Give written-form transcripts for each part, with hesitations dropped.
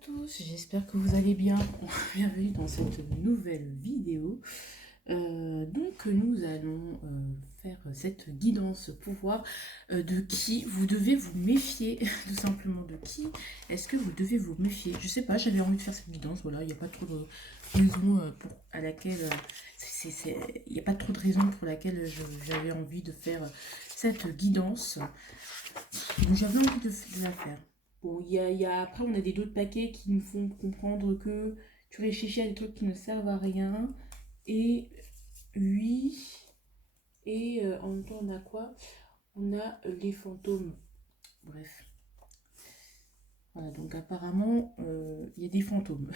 tous, j'espère que vous allez bien. Bienvenue dans cette nouvelle vidéo. Donc nous allons faire cette guidance pour voir de qui vous devez vous méfier, tout simplement de qui est-ce que vous devez vous méfier. Je sais pas, j'avais envie de faire cette guidance, voilà, il n'y a pas trop de raison à laquelle il n'y a pas trop de raison pour laquelle j'avais envie de faire cette guidance. Donc j'avais envie de la faire. Bon, après, on a des d'autres paquets qui nous font comprendre que tu réfléchis à des trucs qui ne servent à rien. Et oui. Et en même temps, on a quoi? On a les fantômes. Bref. Voilà, donc apparemment, il y a des fantômes.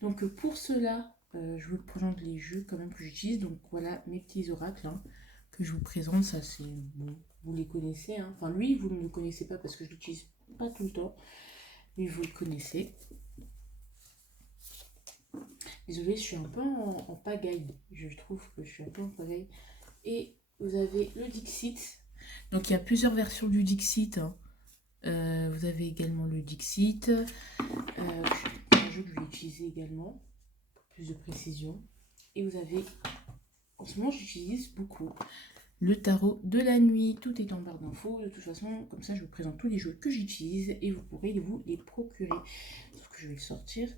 Donc pour cela, je vous présente les jeux quand même que j'utilise. Donc voilà mes petits oracles hein, que je vous présente. Ça, c'est bon, vous les connaissez. Hein. Enfin, lui, vous ne le connaissez pas parce que je l'utilise pas tout le temps. Mais vous le connaissez. Désolée, je suis un peu en pagaille. Je trouve que je suis un peu en pagaille. Et vous avez le Dixit. Donc il y a plusieurs versions du Dixit. Hein. Vous avez également le Dixit. Un jeu que je vais utiliser également. Pour plus de précision. Et vous avez, en ce moment j'utilise beaucoup, le tarot de la nuit. Tout est en barre d'infos. De toute façon, comme ça je vous présente tous les jeux que j'utilise. Et vous pourrez vous les procurer. Sauf que je vais le sortir.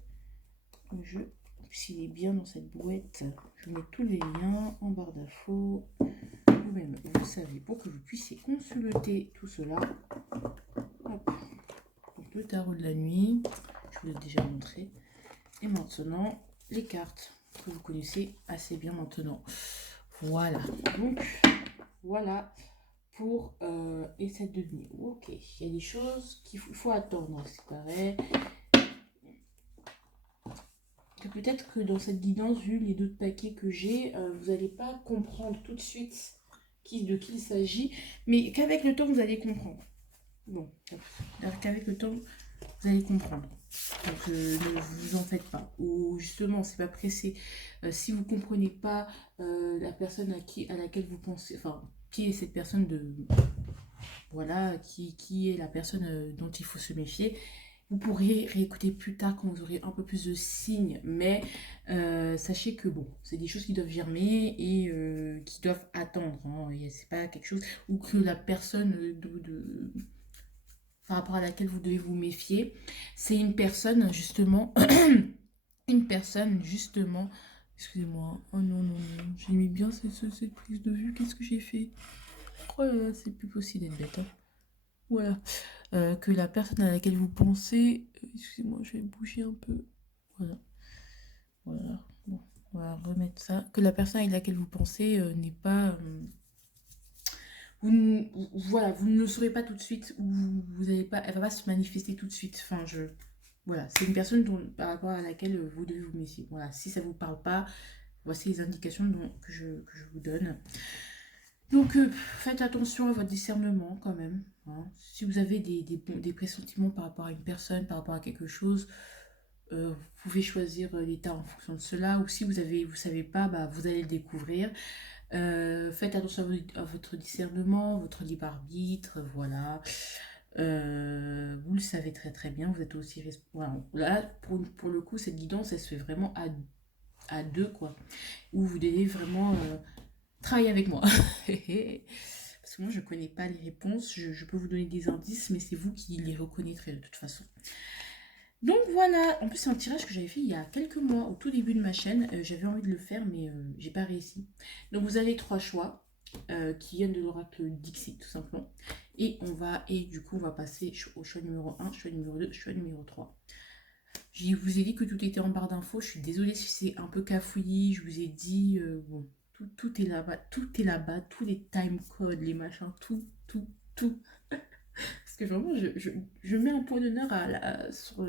Le jeu. S'il est bien dans cette boîte, je mets tous les liens en barre d'infos. Vous-même, vous savez, pour que vous puissiez consulter tout cela. Hop. Donc, le tarot de la nuit, je vous l'ai déjà montré. Et maintenant, les cartes que vous connaissez assez bien maintenant. Voilà. Donc, voilà pour les sets de nuit. Ok, il y a des choses qu'il faut attendre, c'est pareil. Peut-être que dans cette guidance, vu les d'autres paquets que j'ai, vous n'allez pas comprendre tout de suite de qui il s'agit, mais qu'avec le temps, vous allez comprendre. Bon, qu'avec le temps, vous allez comprendre. Donc, ne vous en faites pas. Ou justement, c'est pas pressé. Si vous ne comprenez pas la personne à laquelle vous pensez, enfin, qui est cette personne voilà, qui est la personne dont il faut se méfier, vous pourrez réécouter plus tard quand vous aurez un peu plus de signes, mais sachez que bon, c'est des choses qui doivent germer et qui doivent attendre. Hein, c'est pas quelque chose ou que la personne par rapport à laquelle vous devez vous méfier, c'est une personne justement, excusez-moi, oh non, non, non, j'ai mis bien cette prise de vue, qu'est-ce que j'ai fait? Oh là là, c'est plus possible d'être bête. Hein. Voilà. Que la personne à laquelle vous pensez... excusez-moi, je vais bouger un peu. Voilà. Voilà. Bon, on va remettre ça. Que la personne avec laquelle vous pensez n'est pas... voilà, vous ne le saurez pas tout de suite ou vous avez pas, elle va pas se manifester tout de suite. Enfin, voilà, c'est une personne par rapport à laquelle vous devez vous méfier. Voilà, si ça vous parle pas, voici les indications que je vous donne. Donc, faites attention à votre discernement quand même. Hein. Si vous avez des pressentiments par rapport à une personne, par rapport à quelque chose, vous pouvez choisir l'état en fonction de cela. Ou si vous savez pas, bah, vous allez le découvrir. Faites attention à votre discernement, votre libre arbitre, voilà. Vous le savez très très bien, vous êtes aussi responsable. Voilà, là, pour le coup, cette guidance, elle se fait vraiment à deux, quoi. Où vous devez vraiment travailler avec moi. Parce que moi, je ne connais pas les réponses, je peux vous donner des indices, mais c'est vous qui les reconnaîtrez de toute façon. Donc voilà, en plus c'est un tirage que j'avais fait il y a quelques mois, au tout début de ma chaîne. J'avais envie de le faire, mais j'ai pas réussi. Donc vous avez 3 choix qui viennent de l'oracle Dixit, tout simplement. Et du coup, on va passer au choix numéro 1, choix numéro 2, choix numéro 3. Je vous ai dit que tout était en barre d'infos. Je suis désolée si c'est un peu cafouillis. Je vous ai dit, bon, tout est là-bas. Tout est là-bas. Tous les timecodes, les machins, tout. Parce que vraiment, je mets un point d'honneur sur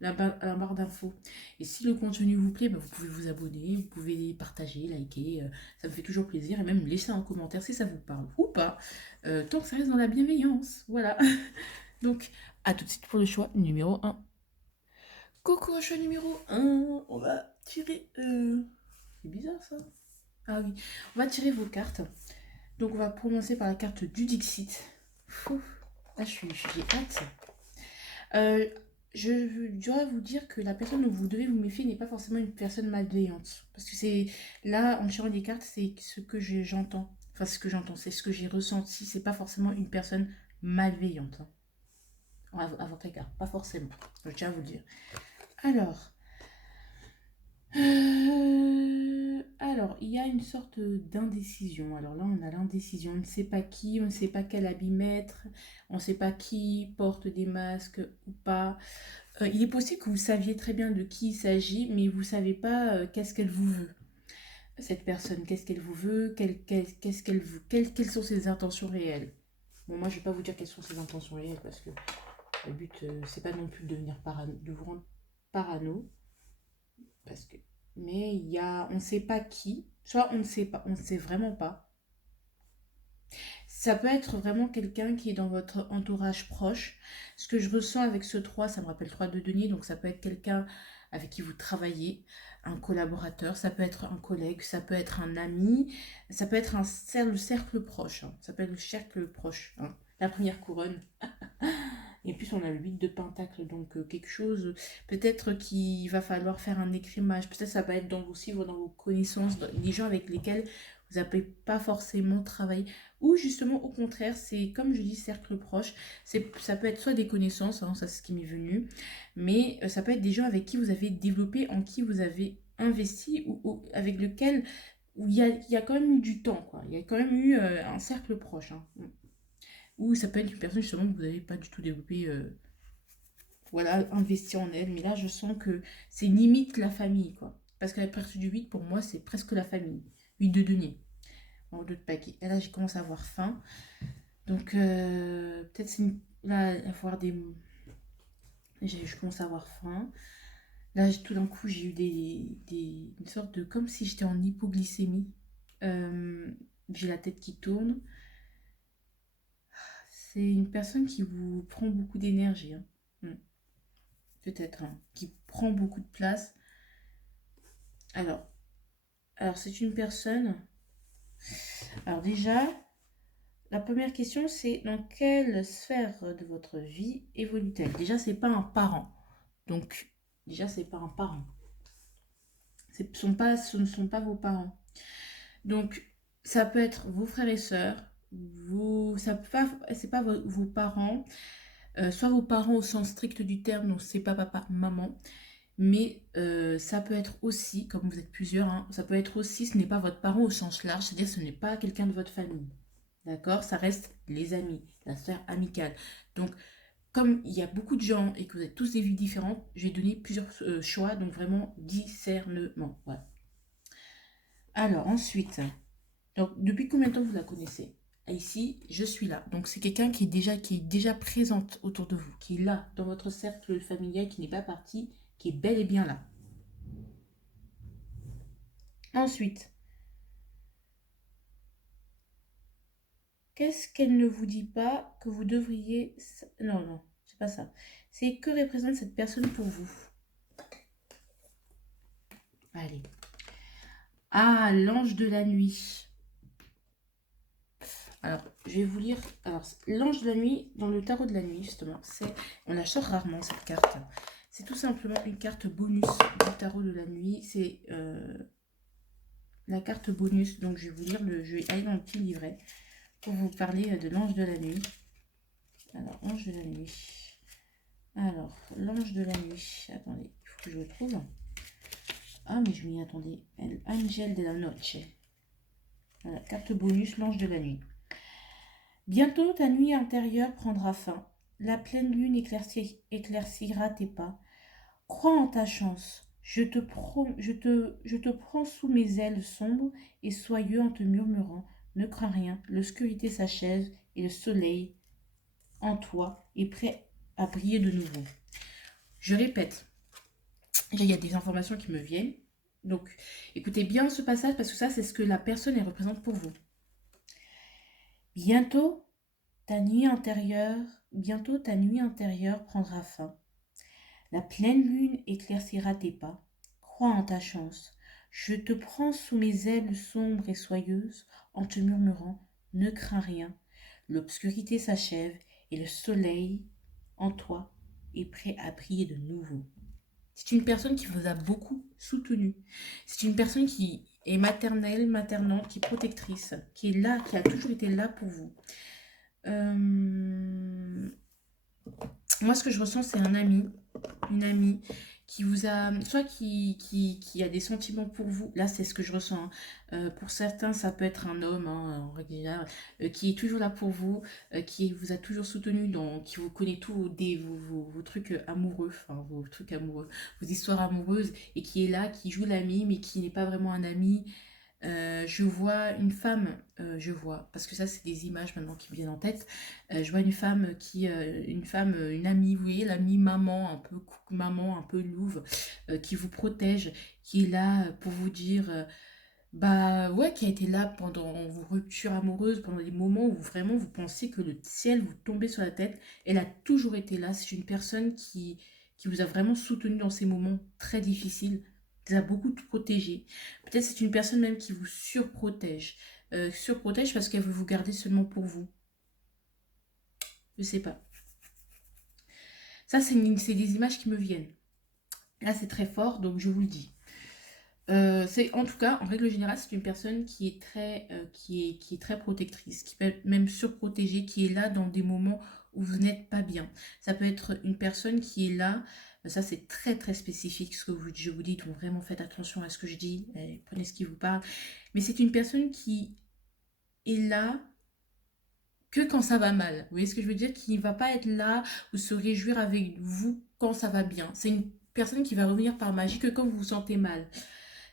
la barre d'infos. Et si le contenu vous plaît, bah, vous pouvez vous abonner, vous pouvez partager, liker. Ça me fait toujours plaisir. Et même laisser un commentaire si ça vous parle ou pas. Tant que ça reste dans la bienveillance. Voilà. Donc, à tout de suite pour le choix numéro 1. Coucou, choix numéro 1. On va tirer... C'est bizarre ça. Ah oui. On va tirer vos cartes. Donc, on va commencer par la carte du Dixit. Ouf. Ah, j'ai hâte. je dois vous dire que la personne dont vous devez vous méfier n'est pas forcément une personne malveillante. Parce que c'est là, en tirant des cartes, c'est ce que j'entends. Enfin, ce que j'entends, c'est ce que j'ai ressenti. C'est pas forcément une personne malveillante, hein. À votre égard, pas forcément. Je tiens à vous le dire. Alors, il y a une sorte d'indécision. Alors là, on a l'indécision. On ne sait pas qui, on ne sait pas quel habit mettre, on ne sait pas qui porte des masques ou pas. Il est possible que vous saviez très bien de qui il s'agit, mais vous ne savez pas qu'est-ce qu'elle vous veut. Cette personne, qu'est-ce qu'elle vous veut, qu'est-ce qu'elle vous, quelles sont ses intentions réelles. Bon, moi, je ne vais pas vous dire quelles sont ses intentions réelles parce que le but, c'est pas non plus de devenir de vous rendre parano. Parce que, mais il y a, on ne sait pas qui, soit on ne sait pas, on ne sait vraiment pas. Ça peut être vraiment quelqu'un qui est dans votre entourage proche. Ce que je ressens avec ce 3, ça me rappelle 3 de denier, donc ça peut être quelqu'un avec qui vous travaillez, un collaborateur, ça peut être un collègue, ça peut être un ami, ça peut être le cercle proche, hein. Ça peut être le cercle proche, hein. La première couronne. Et puis on a le 8 de pentacle, donc quelque chose, peut-être qu'il va falloir faire un écrémage, peut-être ça va être dans vos livres, dans vos connaissances, les gens avec lesquels vous n'avez pas forcément travaillé, ou justement au contraire, c'est comme je dis cercle proche, ça peut être soit des connaissances, hein, ça c'est ce qui m'est venu, mais ça peut être des gens avec qui vous avez développé, en qui vous avez investi, ou avec lequel où il y a quand même eu du temps, quoi. Il y a quand même eu un cercle proche, hein. Ou ça peut être une personne justement que vous n'avez pas du tout développé, voilà, investi en elle. Mais là, je sens que c'est limite la famille, quoi. Parce qu'à partir du 8, pour moi, c'est presque la famille. 8 de denier. En deux de paquet. Et là, j'ai commencé à avoir faim. Donc, peut-être c'est là, avoir des... Je commence à avoir faim. Là, tout d'un coup, j'ai eu une sorte de... Comme si j'étais en hypoglycémie. J'ai la tête qui tourne. C'est une personne qui vous prend beaucoup d'énergie, hein. Peut-être, hein, qui prend beaucoup de place. Alors, c'est une personne. Alors déjà, la première question, c'est dans quelle sphère de votre vie évolue-t-elle? Déjà, c'est pas un parent. Donc, déjà, c'est pas un parent. Ce ne sont pas vos parents. Donc, ça peut être vos frères et sœurs. C'est pas vos parents. Soit vos parents au sens strict du terme, donc c'est pas papa, maman. Mais ça peut être aussi, comme vous êtes plusieurs, hein, ça peut être aussi, ce n'est pas votre parent au sens large, c'est-à-dire ce n'est pas quelqu'un de votre famille. D'accord? Ça reste les amis, la sphère amicale. Donc, comme il y a beaucoup de gens et que vous avez tous des vies différentes, je vais donner plusieurs choix, donc vraiment discernement. Voilà. Alors, ensuite, donc, depuis combien de temps vous la connaissez? Ici, je suis là. Donc, c'est quelqu'un qui est déjà présente autour de vous, qui est là, dans votre cercle familial, qui n'est pas parti, qui est bel et bien là. Ensuite, qu'est-ce qu'elle ne vous dit pas que vous devriez... Non, non, c'est pas ça. C'est que représente cette personne pour vous? Allez. Ah, l'ange de la nuit. Alors, je vais vous lire. Alors, l'ange de la nuit, dans le tarot de la nuit, justement, on la sort rarement, cette carte. C'est tout simplement une carte bonus du tarot de la nuit. C'est la carte bonus. Donc, je vais vous lire, je vais aller dans le petit livret pour vous parler de l'ange de la nuit. Alors, ange de la nuit. Alors, l'ange de la nuit. Attendez, il faut que je le trouve. Ah, mais je m'y attendais. El Angel de la Noche. Voilà, carte bonus, l'ange de la nuit. Bientôt, ta nuit intérieure prendra fin. La pleine lune éclaircira tes pas. Crois en ta chance. Je te prends sous mes ailes sombres et soyeux en te murmurant. Ne crains rien, l'obscurité s'achève et le soleil en toi est prêt à briller de nouveau. Je répète, il y a des informations qui me viennent. Donc, écoutez bien ce passage parce que ça, c'est ce que la personne elle représente pour vous. Bientôt, bientôt ta nuit intérieure prendra fin. La pleine lune éclaircira tes pas. Crois en ta chance. Je te prends sous mes ailes sombres et soyeuses en te murmurant, ne crains rien. L'obscurité s'achève et le soleil en toi est prêt à briller de nouveau. C'est une personne qui vous a beaucoup soutenu. C'est une personne qui est maternelle, maternante, qui est protectrice, qui est là, qui a toujours été là pour vous. Moi, ce que je ressens, c'est un ami, une amie qui vous a, soit qui a des sentiments pour vous. Là, c'est ce que je ressens, hein. Pour certains, ça peut être un homme, hein, en règle générale, qui est toujours là pour vous, qui vous a toujours soutenu, qui vous connaît tous vos trucs amoureux, enfin vos trucs amoureux, vos histoires amoureuses, et qui est là, qui joue l'ami, mais qui n'est pas vraiment un ami. Je vois une femme, parce que ça c'est des images maintenant qui me viennent en tête, je vois une femme une amie, vous voyez, l'amie maman, maman, un peu louve, qui vous protège, qui est là pour vous dire, bah ouais, qui a été là pendant vos ruptures amoureuses, pendant les moments où vraiment vous pensez que le ciel vous tombait sur la tête. Elle a toujours été là, c'est une personne qui vous a vraiment soutenu dans ces moments très difficiles, qui vous a beaucoup protégé. Peut-être c'est une personne même qui vous surprotège. Surprotège parce qu'elle veut vous garder seulement pour vous. Je sais pas. Ça, c'est des images qui me viennent. Là, c'est très fort, donc je vous le dis. C'est en tout cas, en règle générale, c'est une personne qui est très protectrice, qui peut même surprotéger, qui est là dans des moments où vous n'êtes pas bien. Ça peut être une personne qui est là, ça c'est très très spécifique ce que je vous dis, donc vraiment faites attention à ce que je dis, prenez ce qui vous parle. Mais c'est une personne qui est là que quand ça va mal. Vous voyez ce que je veux dire? Qui ne va pas être là ou se réjouir avec vous quand ça va bien. C'est une personne qui va revenir par magie que quand vous vous sentez mal.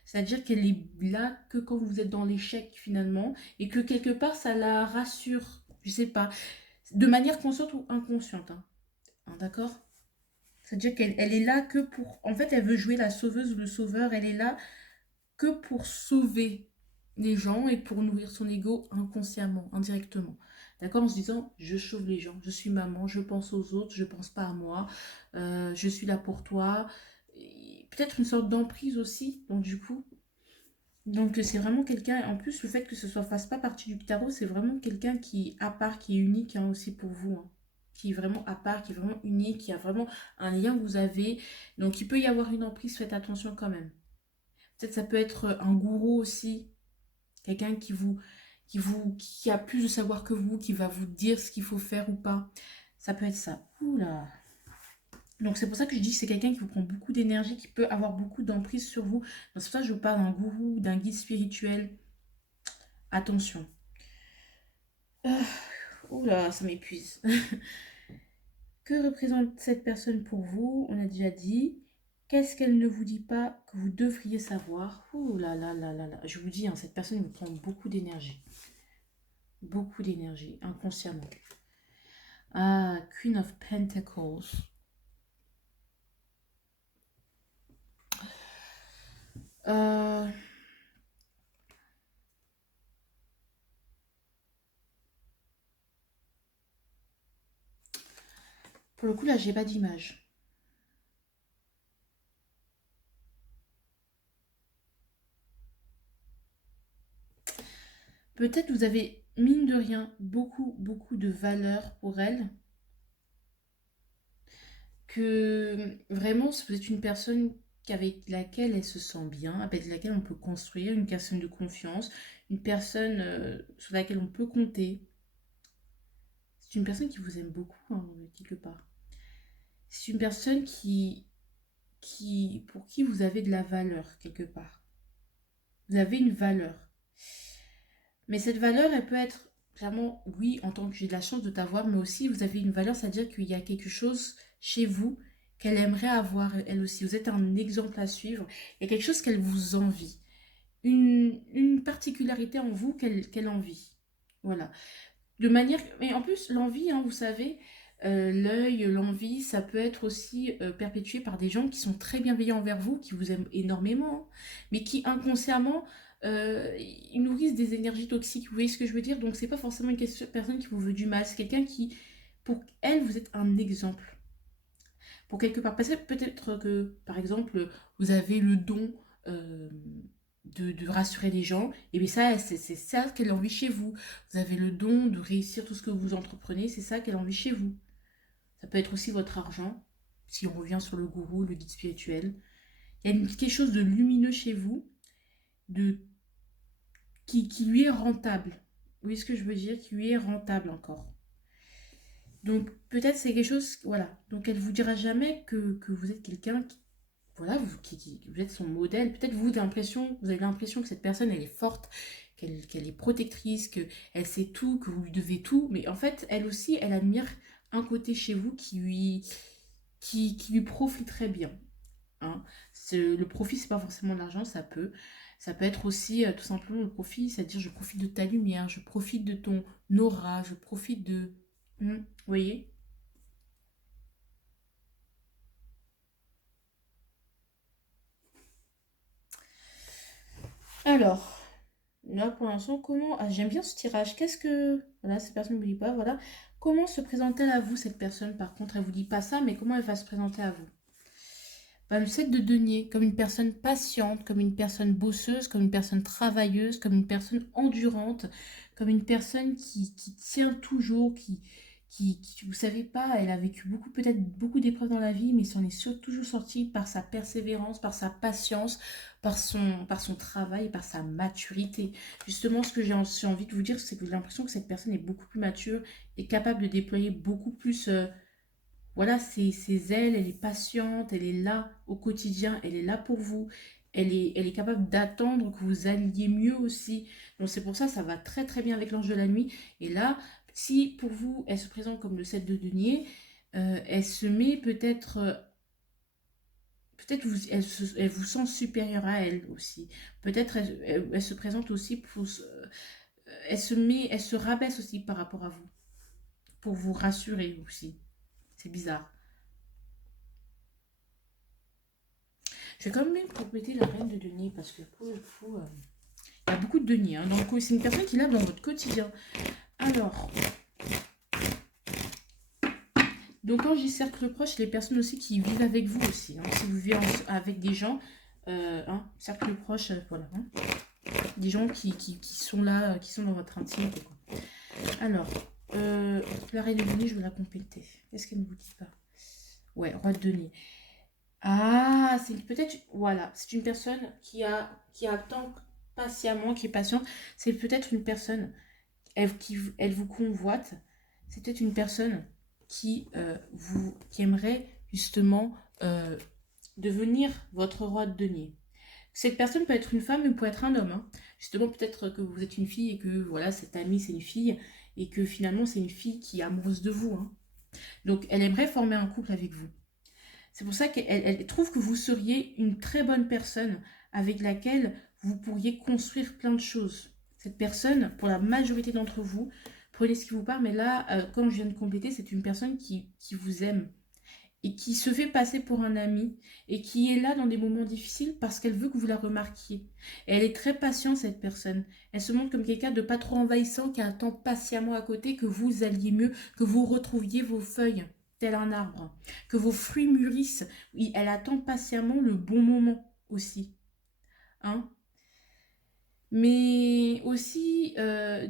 C'est-à-dire qu'elle est là que quand vous êtes dans l'échec finalement et que quelque part ça la rassure, je sais pas, de manière consciente ou inconsciente, hein. Hein, d'accord? C'est-à-dire qu'elle est là que pour... En fait, elle veut jouer la sauveuse ou le sauveur, elle est là que pour sauver les gens et pour nourrir son ego inconsciemment, indirectement. D'accord? En se disant, je sauve les gens, je suis maman, je pense aux autres, je pense pas à moi, je suis là pour toi. Peut-être une sorte d'emprise aussi, donc du coup, donc c'est vraiment quelqu'un, en plus le fait que ce soit fasse pas partie du tarot, c'est vraiment quelqu'un qui est à part, qui est unique, hein, aussi pour vous, hein. Qui est vraiment à part, qui est vraiment unique, qui a vraiment un lien que vous avez. Donc il peut y avoir une emprise, faites attention quand même. Peut-être ça peut être un gourou aussi, quelqu'un qui a plus de savoir que vous, qui va vous dire ce qu'il faut faire ou pas. Ça peut être ça. Oula. Donc c'est pour ça que je dis que c'est quelqu'un qui vous prend beaucoup d'énergie, qui peut avoir beaucoup d'emprise sur vous. Donc c'est pour ça que je vous parle d'un gourou, d'un guide spirituel. Attention. Oula, ça m'épuise. Que représente cette personne pour vous? On a déjà dit. Qu'est-ce qu'elle ne vous dit pas que vous devriez savoir? Ouh là là là là là. Je vous dis, hein, cette personne vous prend beaucoup d'énergie. Beaucoup d'énergie, inconsciemment. Ah, Queen of Pentacles. Euh, pour le coup, là, j'ai pas d'image. Peut-être vous avez, mine de rien, beaucoup de valeur pour elle. Que vraiment, vous êtes une personne avec laquelle elle se sent bien, avec laquelle on peut construire, une personne de confiance, une personne sur laquelle on peut compter. C'est une personne qui vous aime beaucoup, hein, quelque part. C'est une personne pour qui vous avez de la valeur, quelque part. Vous avez une valeur. Mais cette valeur, elle peut être clairement, oui, en tant que j'ai de la chance de t'avoir, mais aussi vous avez une valeur, c'est-à-dire qu'il y a quelque chose chez vous qu'elle aimerait avoir elle aussi. Vous êtes un exemple à suivre. Il y a quelque chose qu'elle vous envie. Une particularité en vous qu'elle envie. Voilà. De manière... Mais en plus, l'envie, hein, vous savez, l'œil, l'envie, ça peut être aussi perpétué par des gens qui sont très bienveillants envers vous, qui vous aiment énormément, hein, mais qui inconsciemment ils nourrissent des énergies toxiques. Vous voyez ce que je veux dire? Donc c'est pas forcément une personne qui vous veut du mal, c'est quelqu'un qui, pour elle, vous êtes un exemple. Pour quelque part, peut-être que, par exemple, vous avez le don euh, de rassurer les gens, et bien ça, c'est ça qu'elle a envie chez vous. Vous avez le don de réussir tout ce que vous entreprenez, c'est ça qu'elle a envie chez vous. Ça peut être aussi votre argent. si on revient sur le gourou, le guide spirituel. Il y a quelque chose de lumineux chez vous, de, qui lui est rentable. Vous voyez ce que je veux dire? Qui lui est rentable encore. Donc peut-être c'est quelque chose, voilà. Donc elle vous dira jamais que vous êtes quelqu'un qui, voilà, vous êtes son modèle. Peut-être vous avez l'impression que cette personne, elle est forte, qu'elle est protectrice, qu'elle sait tout, que vous lui devez tout. Mais en fait, elle aussi, elle admire un côté chez vous qui lui profiterait bien. Hein. Le profit, c'est pas forcément de l'argent, ça peut être aussi tout simplement le profit, c'est-à-dire je profite de ta lumière, je profite de ton aura, je profite de... Vous voyez? Alors, là pour l'instant, comment... Ah, j'aime bien ce tirage. Qu'est-ce que... Voilà, cette personne ne me dit pas, voilà. Comment se présente-t-elle à vous, cette personne, par contre? Elle vous dit pas ça, mais comment elle va se présenter à vous? Bah, le 7 de denier, comme une personne patiente, comme une personne bosseuse, comme une personne travailleuse, comme une personne endurante, comme une personne qui tient toujours, vous savez pas, elle a vécu beaucoup, peut-être beaucoup d'épreuves dans la vie, mais s'en est toujours sortie par sa persévérance, par sa patience, par son travail, par sa maturité. Justement, ce que j'ai envie de vous dire, c'est que j'ai l'impression que cette personne est beaucoup plus mature et capable de déployer beaucoup plus... voilà, ses ailes, elle est patiente, elle est là au quotidien, elle est là pour vous. Elle est capable d'attendre que vous alliez mieux aussi. Donc c'est pour ça, ça va très très bien avec l'ange de la nuit. Et là, si pour vous, elle se présente comme le 7 de denier, elle se met peut-être... peut-être elle vous sent supérieure à elle aussi. Peut-être elle se présente aussi pour... elle se rabaisse aussi par rapport à vous. Pour vous rassurer aussi. C'est bizarre. Je vais quand même compléter la reine de denier parce que pour le coup, il y a beaucoup de deniers. Hein. Donc, c'est une personne qui l'a dans votre quotidien. Alors, donc quand je dis cercle proche, les personnes aussi qui vivent avec vous aussi. Hein. Si vous vivez avec des gens, cercle proche, voilà. Hein. Des gens qui sont là, qui sont dans votre intimité. Quoi. Alors, la reine de denier, je vais la compléter. Qu'est-ce qu'elle ne vous dit pas? Ouais, roi de denier. Ah, c'est peut-être, voilà, c'est une personne qui attend patiemment, qui est patiente. C'est peut-être une personne, elle vous convoite. C'est peut-être une personne qui aimerait justement devenir votre roi de denier. Cette personne peut être une femme, mais peut être un homme. Hein. Justement, peut-être que vous êtes une fille et que voilà, cette amie c'est une fille et que finalement c'est une fille qui est amoureuse de vous. Hein. Donc, elle aimerait former un couple avec vous. C'est pour ça qu'elle trouve que vous seriez une très bonne personne avec laquelle vous pourriez construire plein de choses. Cette personne, pour la majorité d'entre vous, prenez ce qui vous parle, mais là, comme je viens de compléter, c'est une personne qui vous aime et qui se fait passer pour un ami et qui est là dans des moments difficiles parce qu'elle veut que vous la remarquiez. Et elle est très patiente, cette personne. Elle se montre comme quelqu'un de pas trop envahissant qui attend patiemment à côté que vous alliez mieux, que vous retrouviez vos feuilles tel un arbre, que vos fruits mûrissent. Oui, elle attend patiemment le bon moment aussi. Hein. Mais aussi,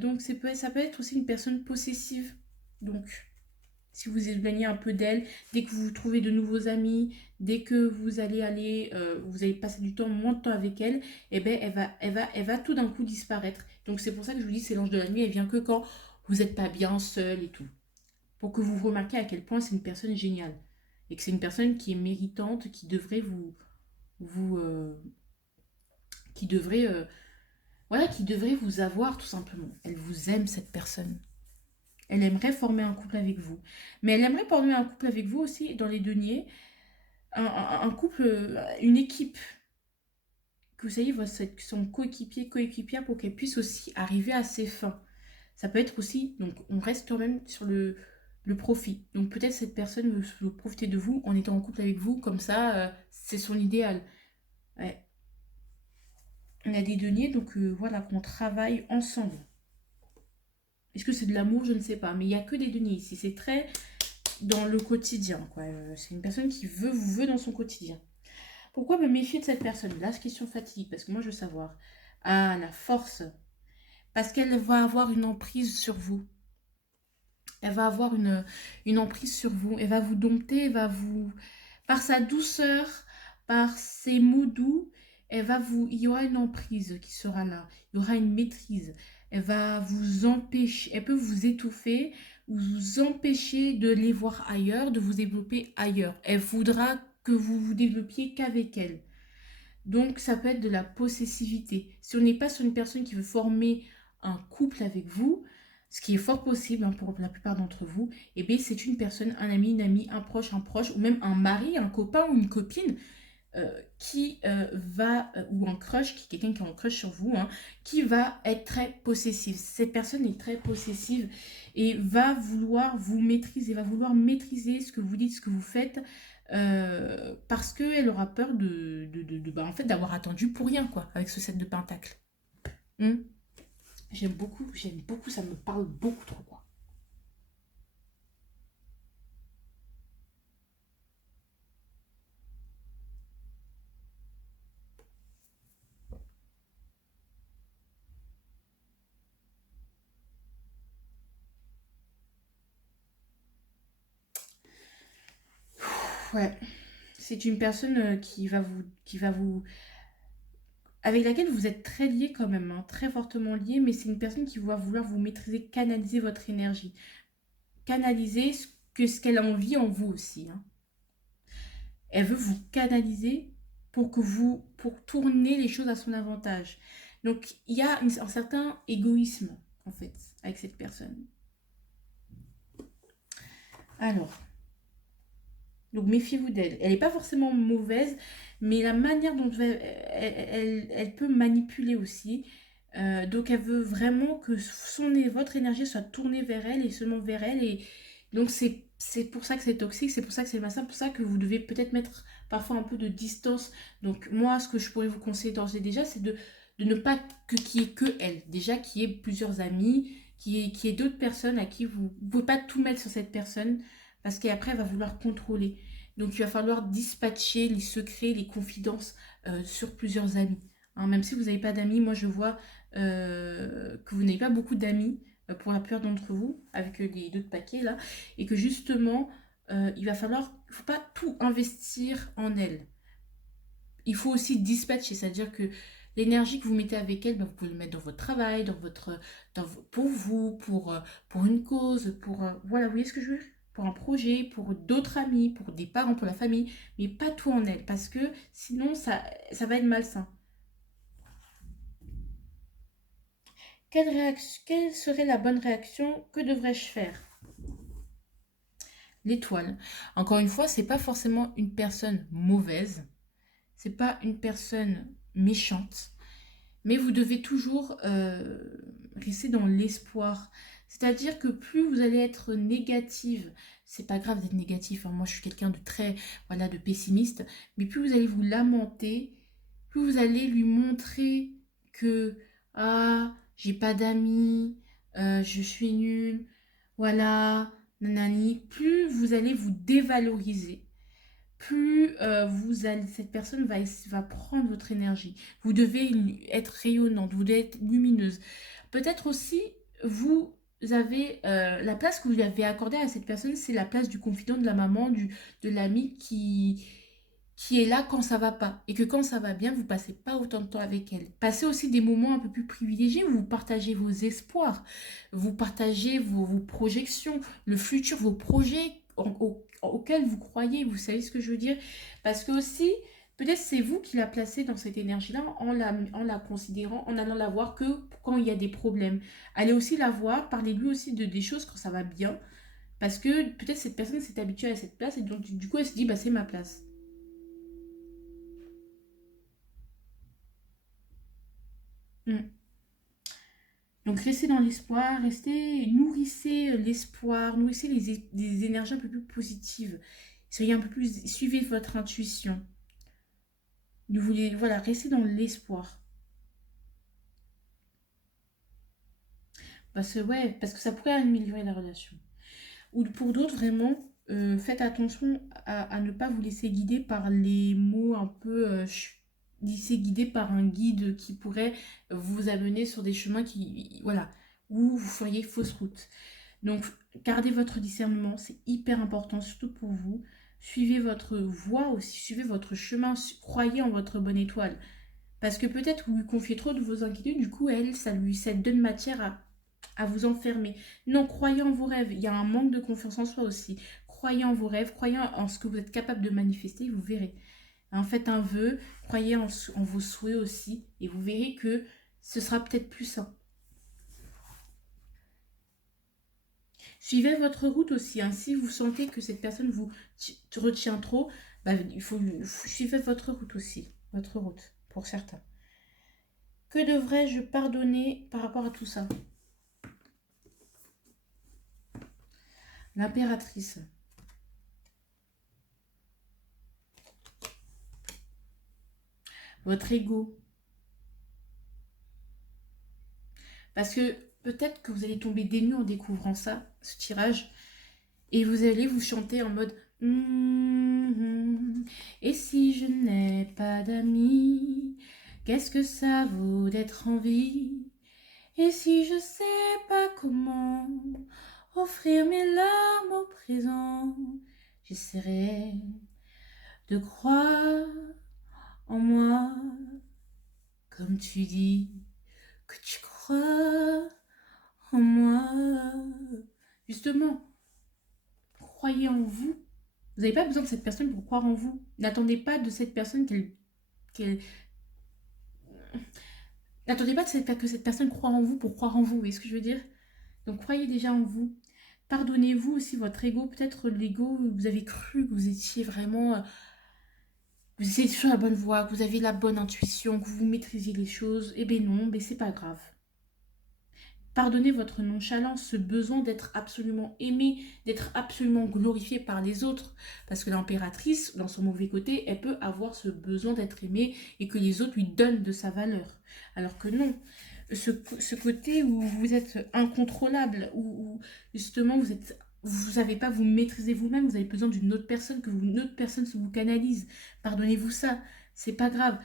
donc ça peut être aussi une personne possessive. Donc, si vous éloignez un peu d'elle, dès que vous trouvez de nouveaux amis, dès que vous allez passer du temps, moins de temps avec elle, eh ben elle va tout d'un coup disparaître. Donc c'est pour ça que je vous dis, c'est l'ange de la nuit, elle vient que quand vous n'êtes pas bien seul et tout. Pour que vous remarquiez à quel point c'est une personne géniale. Et que c'est une personne qui est méritante, vous qui devrait, voilà, qui devrait vous avoir tout simplement. Elle vous aime, cette personne. Elle aimerait former un couple avec vous. Mais elle aimerait former un couple avec vous aussi dans les deniers. Un couple, une équipe. Que vous savez, son coéquipier, coéquipière pour qu'elle puisse aussi arriver à ses fins. Ça peut être aussi, donc on reste quand même sur le profit. Donc peut-être cette personne veut profiter de vous en étant en couple avec vous, comme ça, c'est son idéal. Ouais. On a des deniers, donc voilà, qu'on travaille ensemble. Est-ce que c'est de l'amour? Je ne sais pas. Mais il n'y a que des deniers ici. C'est très dans le quotidien. Quoi. C'est une personne qui vous veut dans son quotidien. Pourquoi me méfier de cette personne? Là, question fatigue, parce que moi, je veux savoir. Ah, la force. Parce qu'elle va avoir une emprise sur vous. Elle va avoir une emprise sur vous. Elle va vous dompter, Par sa douceur, par ses mots doux, il y aura une emprise qui sera là. Il y aura une maîtrise. Elle va vous empêcher, elle peut vous étouffer ou vous empêcher de les voir ailleurs, de vous développer ailleurs. Elle voudra que vous vous développiez qu'avec elle. Donc, ça peut être de la possessivité. Si on n'est pas sur une personne qui veut former un couple avec vous, ce qui est fort possible hein, pour la plupart d'entre vous, eh bien, c'est une personne, un ami, une amie, un proche, ou même un mari, un copain ou une copine qui ou un crush, quelqu'un qui a un crush sur vous, hein, qui va être très possessive. Cette personne est très possessive et va vouloir vous maîtriser, va vouloir maîtriser ce que vous dites, ce que vous faites, parce qu'elle aura peur en fait, d'avoir attendu pour rien, quoi, avec ce set de pentacles. Hmm. J'aime beaucoup, ça me parle beaucoup trop, quoi. Ouais, c'est une personne avec laquelle vous êtes très lié quand même, hein, très fortement lié, mais c'est une personne qui va vouloir vous maîtriser, canaliser votre énergie, canaliser ce qu'elle a envie en vous aussi, hein. Elle veut vous canaliser pour tourner les choses à son avantage. Donc il y a un certain égoïsme en fait avec cette personne. Alors, donc méfiez-vous d'elle. Elle n'est pas forcément mauvaise, mais la manière dont elle peut manipuler aussi. Donc elle veut vraiment que votre énergie soit tournée vers elle et seulement vers elle. Et donc c'est pour ça que c'est toxique, c'est pour ça que c'est malsain, pour ça que vous devez peut-être mettre parfois un peu de distance. Donc moi, ce que je pourrais vous conseiller d'ores et déjà, c'est de ne pas qu'il y ait que elle. Déjà qu'il y ait plusieurs amis, qu'il y ait d'autres personnes à qui vous ne pouvez pas tout mettre sur cette personne parce qu'après elle va vouloir contrôler. Donc il va falloir dispatcher les secrets, les confidences sur plusieurs amis. Hein, même si vous n'avez pas d'amis, moi je vois que vous n'avez pas beaucoup d'amis pour la plupart d'entre vous, avec les d'autres paquets là, et que justement, il faut pas tout investir en elle. Il faut aussi dispatcher, c'est-à-dire que l'énergie que vous mettez avec elle, ben, vous pouvez le mettre dans votre travail, pour vous, pour une cause, voilà, vous voyez ce que je veux dire? Pour un projet, pour d'autres amis, pour des parents, pour la famille, mais pas tout en elle, parce que sinon ça va être malsain. Quelle serait la bonne réaction? Que devrais-je faire? L'étoile. Encore une fois, c'est pas forcément une personne mauvaise, c'est pas une personne méchante, mais vous devez toujours rester dans l'espoir. C'est-à-dire que plus vous allez être négative, c'est pas grave d'être négatif, hein, moi je suis quelqu'un de très, voilà, de pessimiste, mais plus vous allez vous lamenter, plus vous allez lui montrer que, ah, j'ai pas d'amis, je suis nulle, voilà, nanani, plus vous allez vous dévaloriser, plus cette personne va prendre votre énergie. Vous devez être rayonnante, vous devez être lumineuse. Peut-être aussi, vous avez la place que vous lui avez accordée à cette personne, c'est la place du confident, de la maman, de l'ami qui est là quand ça va pas. Et que quand ça va bien, vous passez pas autant de temps avec elle. Passez aussi des moments un peu plus privilégiés où vous partagez vos espoirs, vous partagez vos projections, le futur, vos projets auxquels vous croyez. Vous savez ce que je veux dire? Parce que aussi, peut-être c'est vous qui la placez dans cette énergie-là en la considérant, en allant la voir que quand il y a des problèmes. Allez aussi la voir, parlez-lui aussi de des choses quand ça va bien. Parce que peut-être cette personne s'est habituée à cette place et donc du coup elle se dit bah c'est ma place. Mm. Donc restez dans l'espoir, nourrissez l'espoir, nourrissez des énergies un peu plus positives. Soyez un peu plus, suivez votre intuition. Vous voulez, voilà, restez dans l'espoir. Parce que ça pourrait améliorer la relation. Ou pour d'autres, vraiment, faites attention à ne pas vous laisser guider par les mots un peu... laisser guider par un guide qui pourrait vous amener sur des chemins voilà, où vous feriez fausse route. Donc, gardez votre discernement, c'est hyper important, surtout pour vous. suivez votre voie aussi, suivez votre chemin, croyez en votre bonne étoile. Parce que peut-être vous lui confiez trop de vos inquiétudes, du coup, elle, ça donne matière à vous enfermer. Non, croyez en vos rêves. Il y a un manque de confiance en soi aussi. Croyez en vos rêves, croyez en ce que vous êtes capable de manifester, vous verrez. En faites un vœu, croyez en vos souhaits aussi, et vous verrez que ce sera peut-être plus sain. Suivez votre route aussi, hein. Si vous sentez que cette personne vous retient trop, bah, suivez votre route aussi, votre route, pour certains. Que devrais-je pardonner par rapport à tout ça? L'impératrice. Votre ego. Parce que peut-être que vous allez tomber des nues en découvrant ça, ce tirage, et vous allez vous chanter en mode et si je n'ai pas d'amis, qu'est-ce que ça vaut d'être en vie? Et si je sais pas comment offrir mes larmes au présent, j'essaierai de croire en moi, comme tu dis que tu crois en moi. Justement, croyez en vous. Vous n'avez pas besoin de cette personne pour croire en vous. N'attendez pas de cette personne qu'elle... N'attendez pas que cette personne croie en vous pour croire en vous. Vous voyez ce que je veux dire? Donc croyez déjà en vous. Pardonnez-vous aussi votre ego. Peut-être l'ego, vous avez cru que vous étiez vraiment... vous étiez sur la bonne voie, que vous avez la bonne intuition, que vous maîtrisiez les choses. Eh bien non, mais c'est pas grave. Pardonnez votre nonchalance, ce besoin d'être absolument aimé, d'être absolument glorifié par les autres. Parce que l'impératrice, dans son mauvais côté, elle peut avoir ce besoin d'être aimée et que les autres lui donnent de sa valeur. Alors que non, ce côté où vous êtes incontrôlable, où justement vous savez pas vous maîtriser vous-même, vous avez besoin d'une autre personne, une autre personne vous canalise. Pardonnez-vous ça, c'est pas grave.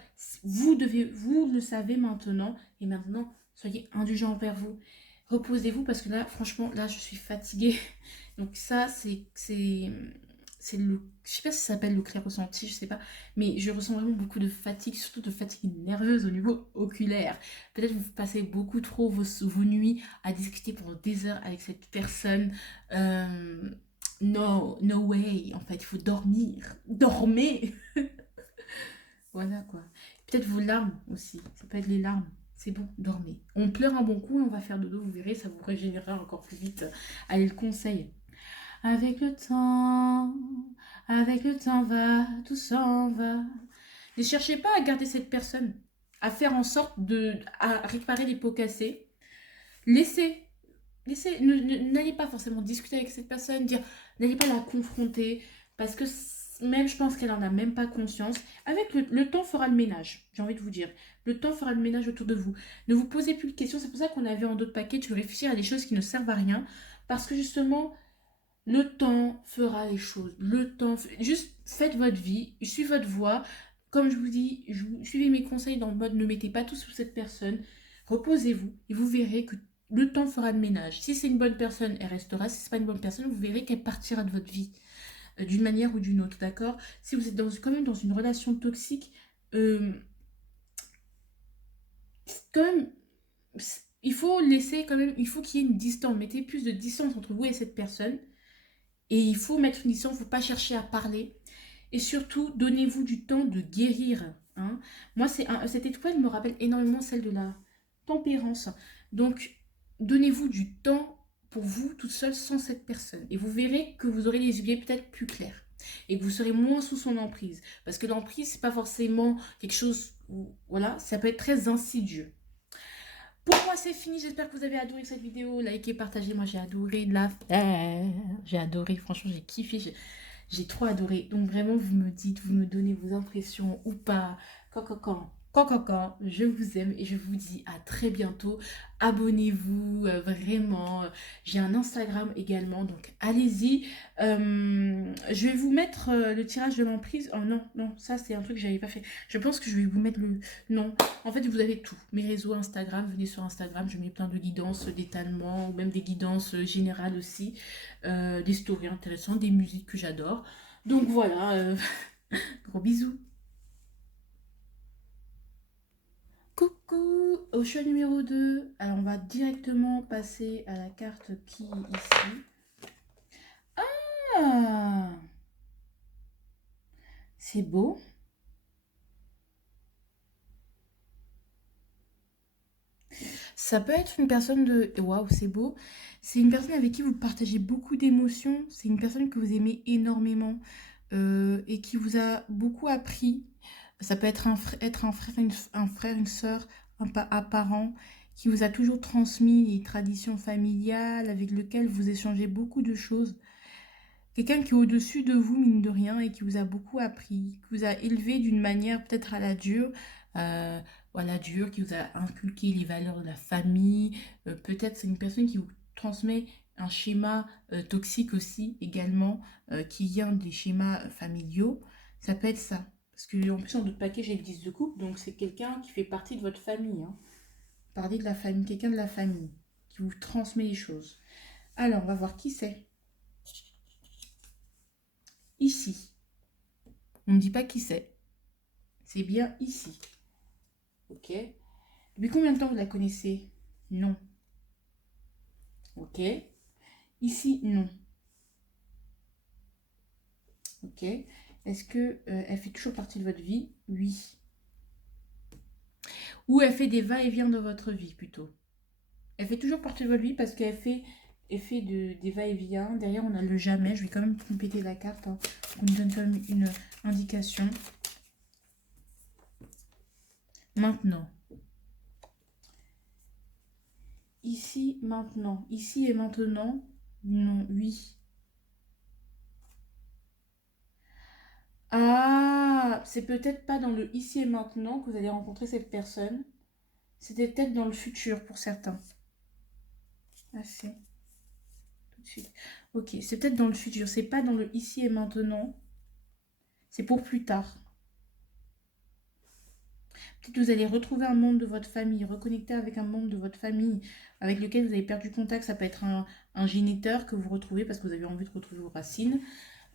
Vous le savez maintenant, et maintenant, soyez indulgent envers vous. Reposez-vous parce que là, franchement, là, je suis fatiguée. Donc ça, je sais pas si ça s'appelle le clair ressenti, je sais pas, mais je ressens vraiment beaucoup de fatigue, surtout de fatigue nerveuse au niveau oculaire. Peut-être vous passez beaucoup trop vos nuits à discuter pendant des heures avec cette personne. No way, en fait, il faut dormir. Dormez. Voilà quoi. Peut-être vos larmes aussi, ça peut être les larmes. C'est bon, dormez. On pleure un bon coup et on va faire dodo, vous verrez, ça vous régénérera encore plus vite. Allez, le conseil. Avec le temps va, tout s'en va. Ne cherchez pas à garder cette personne, à faire en sorte à réparer les pots cassés. Laissez, n'allez pas forcément discuter avec cette personne, n'allez pas la confronter, parce que même je pense qu'elle en a même pas conscience. Avec le temps fera le ménage, j'ai envie de vous dire. Le temps fera le ménage autour de vous. Ne vous posez plus de questions, c'est pour ça qu'on avait en d'autres paquets de réfléchir à des choses qui ne servent à rien, parce que justement, le temps fera les choses. Le temps, juste faites votre vie, suivez votre voie. Comme je vous dis, suivez mes conseils dans le mode ne mettez pas tout sur cette personne. Reposez-vous et vous verrez que le temps fera le ménage. Si c'est une bonne personne, elle restera. Si c'est pas une bonne personne, vous verrez qu'elle partira de votre vie d'une manière ou d'une autre, d'accord? Si vous êtes quand même dans une relation toxique, quand même, il faut laisser quand même, il faut qu'il y ait une distance. Mettez plus de distance entre vous et cette personne. Et il faut mettre une distance, il ne faut pas chercher à parler. Et surtout, donnez-vous du temps de guérir. Hein. Moi, cette étoile me rappelle énormément celle de la tempérance. Donc, donnez-vous du temps pour vous, toute seule, sans cette personne. Et vous verrez que vous aurez les idées peut-être plus claires. Et que vous serez moins sous son emprise. Parce que l'emprise, c'est pas forcément quelque chose où, voilà, ça peut être très insidieux. Pour moi, c'est fini. J'espère que vous avez adoré cette vidéo. Likez, partagez. Moi, j'ai adoré la faire. J'ai adoré. Franchement, j'ai kiffé. J'ai trop adoré. Donc, vraiment, vous me dites, vous me donnez vos impressions ou pas. Quand, je vous aime et je vous dis à très bientôt. Abonnez-vous, vraiment. J'ai un Instagram également, donc allez-y. Je vais vous mettre le tirage de l'emprise. Oh non, non, ça c'est un truc que j'avais pas fait. Je pense que je vais vous mettre le... Non, en fait vous avez tout. Mes réseaux Instagram, venez sur Instagram, je mets plein de guidances d'étalement, ou même des guidances générales aussi. Des stories intéressantes, des musiques que j'adore. Donc voilà, gros bisous. Coucou, au choix numéro 2. Alors on va directement passer à la carte qui est ici. Ah, c'est beau. Ça peut être une personne de... Waouh, c'est beau. C'est une personne avec qui vous partagez beaucoup d'émotions. C'est une personne que vous aimez énormément et qui vous a beaucoup appris. Ça peut être être un frère, une sœur, un parent qui vous a toujours transmis les traditions familiales, avec lequel vous échangez beaucoup de choses. Quelqu'un qui est au-dessus de vous, mine de rien, et qui vous a beaucoup appris, qui vous a élevé d'une manière peut-être euh, à la dure, qui vous a inculqué les valeurs de la famille. Peut-être c'est une personne qui vous transmet un schéma toxique aussi, également, qui vient des schémas familiaux. Ça peut être ça. Parce que en plus, en d'autres paquets, j'ai le 10 de coupe, donc c'est quelqu'un qui fait partie de votre famille. Hein. Parler de la famille, quelqu'un de la famille, qui vous transmet les choses. Alors, on va voir qui c'est. Ici. On ne dit pas qui c'est. C'est bien ici. Ok. Depuis combien de temps vous la connaissez? Non. Ok. Ici, non. Ok. Est-ce que elle fait toujours partie de votre vie? Oui. Ou elle fait des va-et-vient dans votre vie plutôt. Elle fait toujours partie de votre vie parce elle fait des va-et-vient. Derrière, on a le jamais. Je vais quand même compléter la carte. Hein. On nous donne quand même une indication. Maintenant. Ici, maintenant. Ici et maintenant. Non, oui. Ah, c'est peut-être pas dans le ici et maintenant que vous allez rencontrer cette personne. C'était peut-être dans le futur pour certains. Ah, c'est tout de suite. Ok, c'est peut-être dans le futur. C'est pas dans le ici et maintenant. C'est pour plus tard. Peut-être que vous allez retrouver un membre de votre famille, reconnecter avec un membre de votre famille avec lequel vous avez perdu contact. Ça peut être un géniteur que vous retrouvez parce que vous avez envie de retrouver vos racines.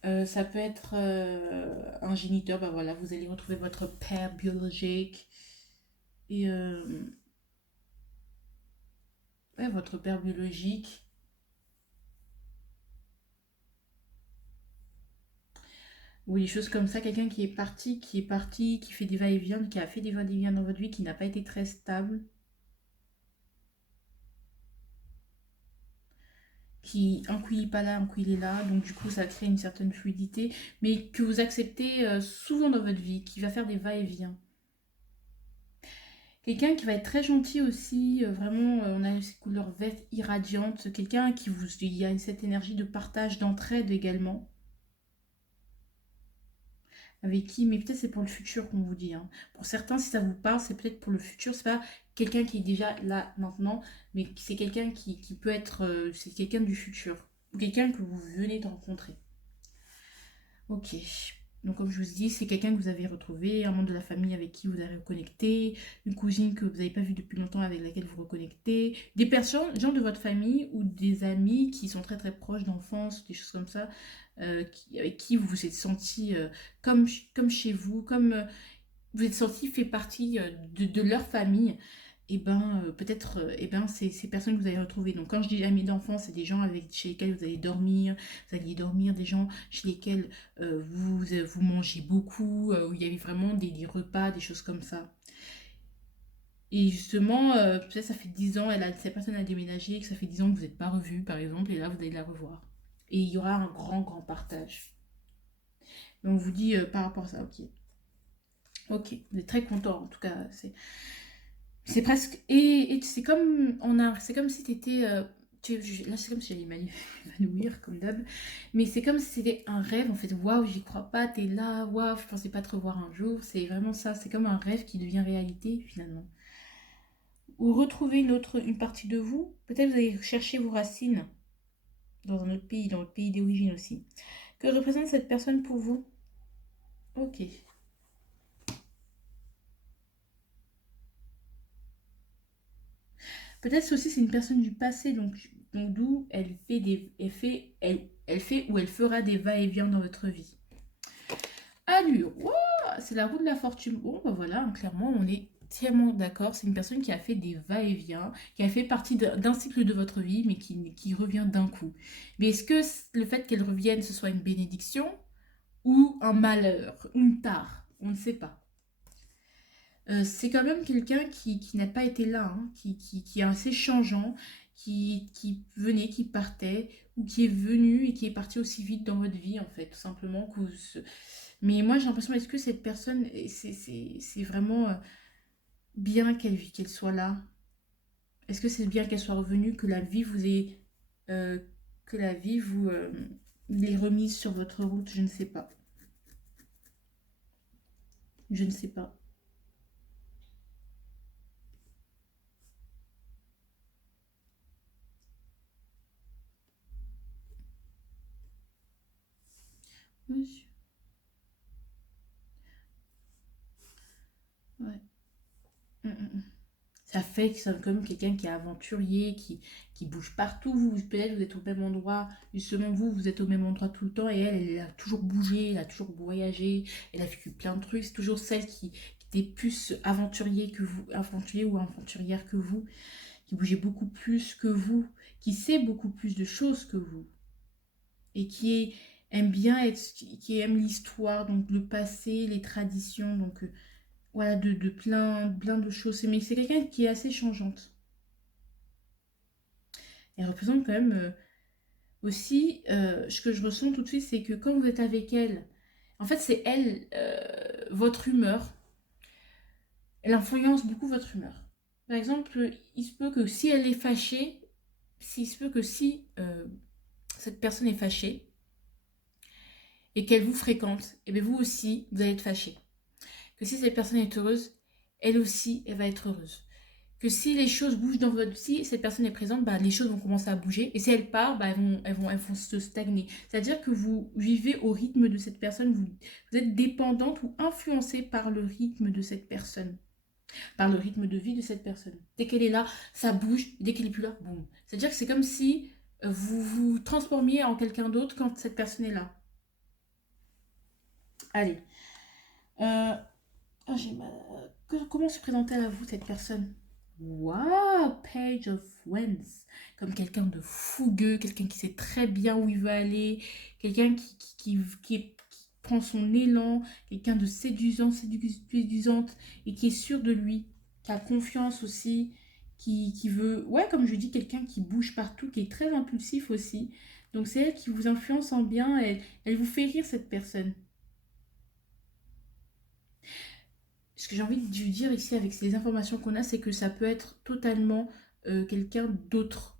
Ça peut être un géniteur, bah voilà, vous allez retrouver votre père biologique. Et ouais, votre père biologique. Ou des choses comme ça, quelqu'un qui fait des va-et-vient, qui a fait des va-et-vient dans votre vie, qui n'a pas été très stable, qui un coup il est pas là, un coup il est là, donc du coup ça crée une certaine fluidité, mais que vous acceptez souvent dans votre vie, qui va faire des va-et-vient. Quelqu'un qui va être très gentil aussi, vraiment, on a ces couleurs vertes irradiantes, quelqu'un qui vous, il y a cette énergie de partage, d'entraide également. Avec qui, mais peut-être c'est pour le futur qu'on vous dit. Hein. Pour certains, si ça vous parle, c'est peut-être pour le futur. C'est pas quelqu'un qui est déjà là maintenant, mais c'est quelqu'un qui peut être, c'est quelqu'un du futur. Ou quelqu'un que vous venez de rencontrer. Ok. Donc comme je vous dis, c'est quelqu'un que vous avez retrouvé, un membre de la famille avec qui vous avez reconnecté, une cousine que vous n'avez pas vue depuis longtemps avec laquelle vous reconnectez, des personnes, gens de votre famille ou des amis qui sont très très proches d'enfance, des choses comme ça, avec qui vous vous êtes senti comme chez vous, comme vous êtes senti fait partie de leur famille. Et ben peut-être et ben c'est ces personnes que vous allez retrouver. Donc quand je dis amis d'enfance, c'est des gens chez lesquels vous allez dormir, des gens chez lesquels vous mangez beaucoup, où il y avait vraiment des repas, des choses comme ça. Et justement, peut-être ça fait 10 ans, cette personne a déménagé, que ça fait 10 ans que vous n'êtes pas revus, par exemple, et là vous allez la revoir. Et il y aura un grand, grand partage. Donc on vous dit par rapport à ça, ok. Ok, vous êtes très content en tout cas. C'est presque. Et c'est comme. C'est comme si t'étais. Là, c'est comme si j'allais m'évanouir, comme d'hab. Mais c'est comme si c'était un rêve, en fait. Waouh, j'y crois pas, t'es là. Waouh, je pensais pas te revoir un jour. C'est vraiment ça. C'est comme un rêve qui devient réalité, finalement. Ou retrouver une partie de vous. Peut-être vous allez chercher vos racines dans un autre pays, dans votre pays d'origine aussi. Que représente cette personne pour vous? Ok. Peut-être aussi c'est une personne du passé, donc d'où elle fait ou elle fera des va-et-vient dans votre vie. Allure, ouah, c'est la roue de la fortune. Bon, bah voilà, hein, clairement, on est tellement d'accord. C'est une personne qui a fait des va-et-vient, qui a fait partie d'un cycle de votre vie, mais qui revient d'un coup. Mais est-ce que le fait qu'elle revienne, ce soit une bénédiction ou un malheur, une tare? On ne sait pas. C'est quand même quelqu'un qui n'a pas été là, hein, qui est assez changeant, qui venait, qui partait, ou qui est venu et qui est parti aussi vite dans votre vie, en fait, tout simplement. Mais moi, j'ai l'impression, est-ce que cette personne, c'est vraiment bien qu'elle soit là? Est-ce que c'est bien qu'elle soit revenue, que la vie vous ait, euh, que la vie vous l'ait remise sur votre route? Je ne sais pas. Je ne sais pas. Monsieur. Ouais. Mm, mm, mm. Ça fait que c'est comme quelqu'un qui est aventurier, qui bouge partout. Peut-être vous êtes au même endroit, justement vous êtes au même endroit tout le temps et elle a toujours bougé, elle a toujours voyagé, elle a vécu plein de trucs. C'est toujours celle qui était plus aventurier que vous, aventurier ou aventurière que vous, qui bougeait beaucoup plus que vous, qui sait beaucoup plus de choses que vous et aime bien être, qui aime l'histoire, donc le passé, les traditions, donc voilà, de plein de choses. Mais c'est quelqu'un qui est assez changeante. Elle représente quand même aussi, ce que je ressens tout de suite, c'est que quand vous êtes avec elle, en fait, c'est elle, votre humeur, elle influence beaucoup votre humeur. Par exemple, il se peut que si elle est fâchée, s'il se peut que si cette personne est fâchée et qu'elle vous fréquente, et bien vous aussi, vous allez être fâché. Que si cette personne est heureuse, elle aussi, elle va être heureuse. Que si les choses bougent dans votre vie, si cette personne est présente, bah, les choses vont commencer à bouger. Et si elle part, bah, elles vont se stagner. C'est-à-dire que vous vivez au rythme de cette personne, vous êtes dépendante ou influencée par le rythme de cette personne, par le rythme de vie de cette personne. Dès qu'elle est là, ça bouge. Dès qu'elle est plus là, boum. C'est-à-dire que c'est comme si vous vous transformiez en quelqu'un d'autre quand cette personne est là. Allez. Euh, oh, comment se présente-t-elle à vous, cette personne? Wow, Page of Wands. Comme quelqu'un de fougueux, quelqu'un qui sait très bien où il veut aller, quelqu'un qui prend son élan, quelqu'un de séduisant, séduisante et qui est sûr de lui, qui a confiance aussi, qui veut, ouais, comme je dis, quelqu'un qui bouge partout, qui est très impulsif aussi. Donc c'est elle qui vous influence en bien, elle vous fait rire cette personne. Ce que j'ai envie de lui dire ici avec les informations qu'on a, c'est que ça peut être totalement quelqu'un d'autre.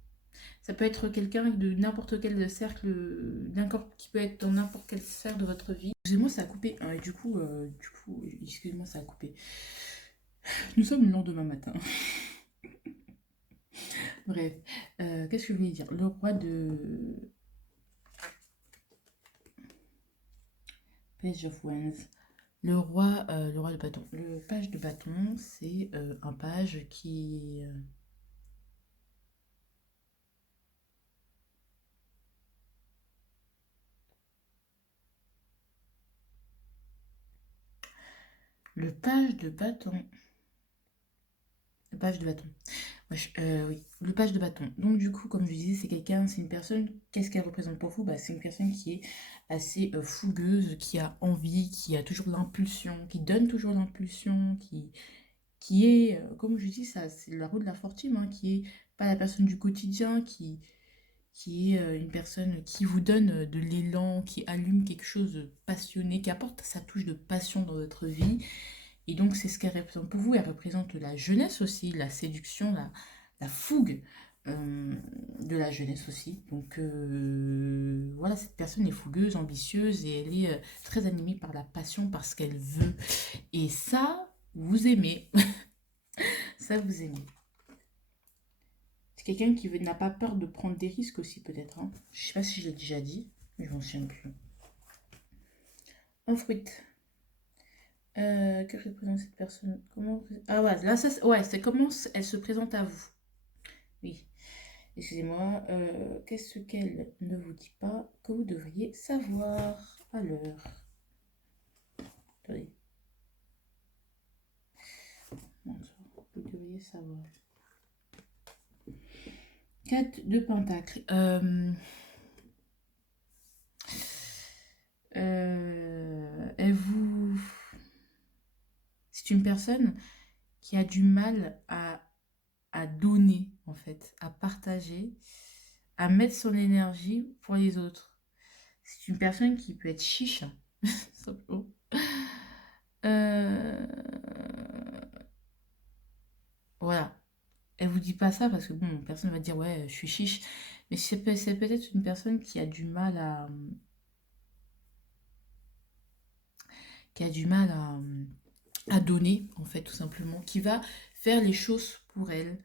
Ça peut être quelqu'un de n'importe quel cercle, qui peut être dans n'importe quelle sphère de votre vie. Excusez-moi, ça a coupé. Hein, et excusez-moi, ça a coupé. Nous sommes le lendemain matin. Bref, qu'est-ce que je voulais dire? Le roi de Page of Wands. Le roi de bâton. Le page de bâton, c'est un page qui le page de bâton. Le page de bâton. Wesh, oui, le page de bâton. Donc du coup, comme je disais, c'est quelqu'un, c'est une personne, qu'est-ce qu'elle représente pour vous? Bah, c'est une personne qui est assez fougueuse, qui a envie, qui a toujours l'impulsion, qui donne toujours l'impulsion, qui est, comme je dis, ça, c'est la roue de la fortune, hein, qui est pas la personne du quotidien, qui est une personne qui vous donne de l'élan, qui allume quelque chose de passionné, qui apporte sa touche de passion dans votre vie. Et donc, c'est ce qu'elle représente pour vous. Elle représente la jeunesse aussi, la séduction, la fougue de la jeunesse aussi. Donc, voilà, cette personne est fougueuse, ambitieuse et elle est très animée par la passion, par ce qu'elle veut. Et ça, vous aimez. Ça, vous aimez. C'est quelqu'un qui n'a pas peur de prendre des risques aussi, peut-être. Hein. Je sais pas si je l'ai déjà dit, mais je m'en souviens plus. En fruit. Que représente cette personne? Comment... Ah ouais, là, ouais, c'est comment elle se présente à vous. Oui, excusez-moi. Qu'est-ce qu'elle ne vous dit pas que vous devriez savoir à l'heure? Attendez. Bon, vous devriez savoir. 4 de Pentacle. Elle vous... C'est une personne qui a du mal à donner, en fait, à partager, à mettre son énergie pour les autres. C'est une personne qui peut être chiche, hein, simplement. Euh, Voilà. Elle vous dit pas ça parce que, bon, personne va dire, ouais, je suis chiche. Mais c'est peut-être une personne qui a du mal qui a du mal à donner, en fait, tout simplement, qui va faire les choses pour elle,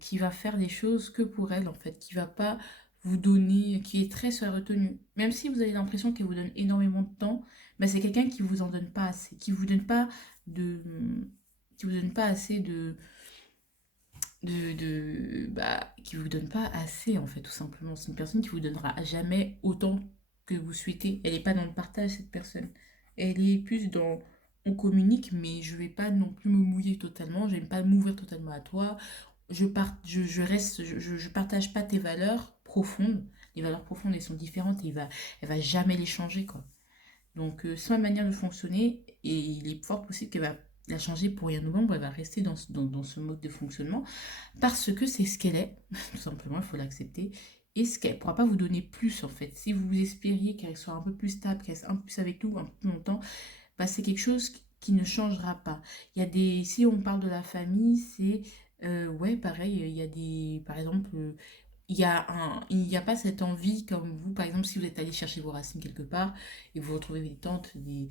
qui va faire les choses que pour elle, en fait, qui va pas vous donner, qui est très sur la retenue. Même si vous avez l'impression qu'elle vous donne énormément de temps, bah, c'est quelqu'un qui vous en donne pas assez, qui vous donne pas de, qui vous donne pas assez qui vous donne pas assez, en fait, tout simplement. C'est une personne qui vous donnera jamais autant que vous souhaitez. Elle n'est pas dans le partage, cette personne. Elle est plus dans on communique, mais je vais pas non plus me mouiller totalement. Je vais pas m'ouvrir totalement à toi. Je reste, je partage pas tes valeurs profondes. Les valeurs profondes, elles sont différentes et elle va jamais les changer, quoi. Donc, c'est ma manière de fonctionner et il est fort possible qu'elle va la changer pour rien au monde. Elle va rester dans ce mode de fonctionnement parce que c'est ce qu'elle est, tout simplement, il faut l'accepter. Et ce qu'elle ne pourra pas vous donner plus, en fait. Si vous espériez qu'elle soit un peu plus stable, qu'elle soit un peu plus avec nous, un peu plus longtemps, bah, c'est quelque chose qui ne changera pas. Il y a des... Si on parle de la famille, c'est... ouais, pareil, il y a des... Par exemple, il n'y a pas cette envie comme vous, par exemple, si vous êtes allé chercher vos racines quelque part et vous retrouvez des tantes, des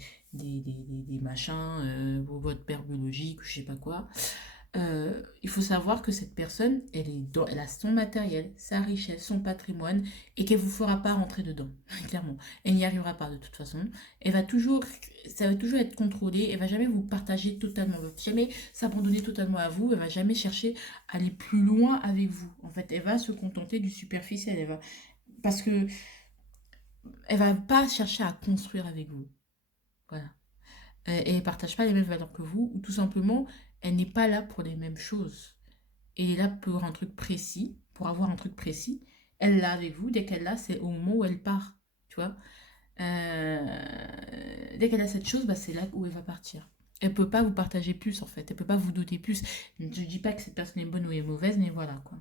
machins, votre père biologique, je sais pas quoi, il faut savoir que cette personne, elle a son matériel, sa richesse, son patrimoine, et qu'elle vous fera pas rentrer dedans, clairement. Elle n'y arrivera pas de toute façon. Elle va toujours, ça va toujours être contrôlé. Elle va jamais vous partager totalement. Elle va jamais s'abandonner totalement à vous. Elle va jamais chercher à aller plus loin avec vous. En fait, elle va se contenter du superficiel. Parce que elle va pas chercher à construire avec vous. Voilà. Et elle partage pas les mêmes valeurs que vous, ou tout simplement, elle n'est pas là pour les mêmes choses. Elle est là pour un truc précis, pour avoir un truc précis. Elle l'a avec vous. Dès qu'elle l'a, c'est au moment où elle part. Tu vois. Dès qu'elle a cette chose, bah, c'est là où elle va partir. Elle peut pas vous partager plus en fait. Elle peut pas vous donner plus. Je dis pas que cette personne est bonne ou est mauvaise, mais voilà quoi.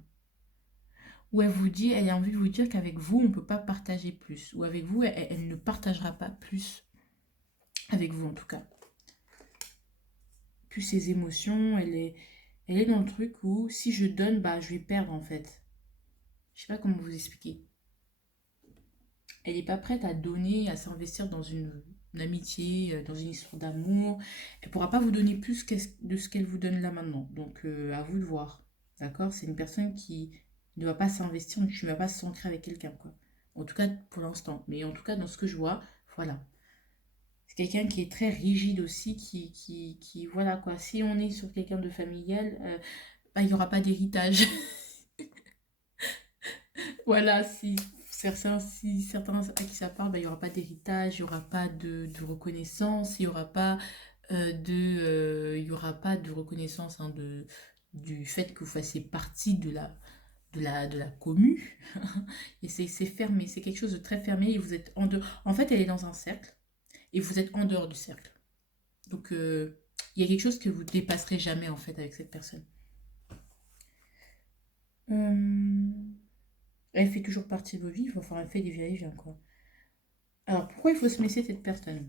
Ou elle vous dit, elle a envie de vous dire qu'avec vous, on peut pas partager plus. Ou avec vous, elle ne partagera pas plus. Avec vous en tout cas. Plus ses émotions, elle est dans le truc où si je donne, bah je vais perdre en fait. Je sais pas comment vous expliquer. Elle n'est pas prête à donner, à s'investir dans une amitié, dans une histoire d'amour. Elle ne pourra pas vous donner plus de ce qu'elle vous donne là maintenant. Donc, à vous de voir. D'accord. C'est une personne qui ne va pas s'investir, donc tu ne vas pas s'ancrer avec quelqu'un, quoi. En tout cas, pour l'instant. Mais en tout cas, dans ce que je vois, voilà. C'est quelqu'un qui est très rigide aussi, voilà, quoi. Si on est sur quelqu'un de familial, bah, il n'y aura pas d'héritage. Voilà, si certains à qui ça parle, bah, il n'y aura pas d'héritage, il n'y aura pas de reconnaissance, il n'y aura pas il y aura pas de reconnaissance hein, du fait que vous fassiez partie de la commu. Et c'est fermé, c'est quelque chose de très fermé et vous êtes en dehors. En fait, elle est dans un cercle et vous êtes en dehors du cercle. Donc, il y a quelque chose que vous dépasserez jamais en fait avec cette personne. Euh, Elle fait toujours partie de vos vies, enfin, elle fait des vérifiés, quoi. Alors, pourquoi il faut se méfier de cette personne?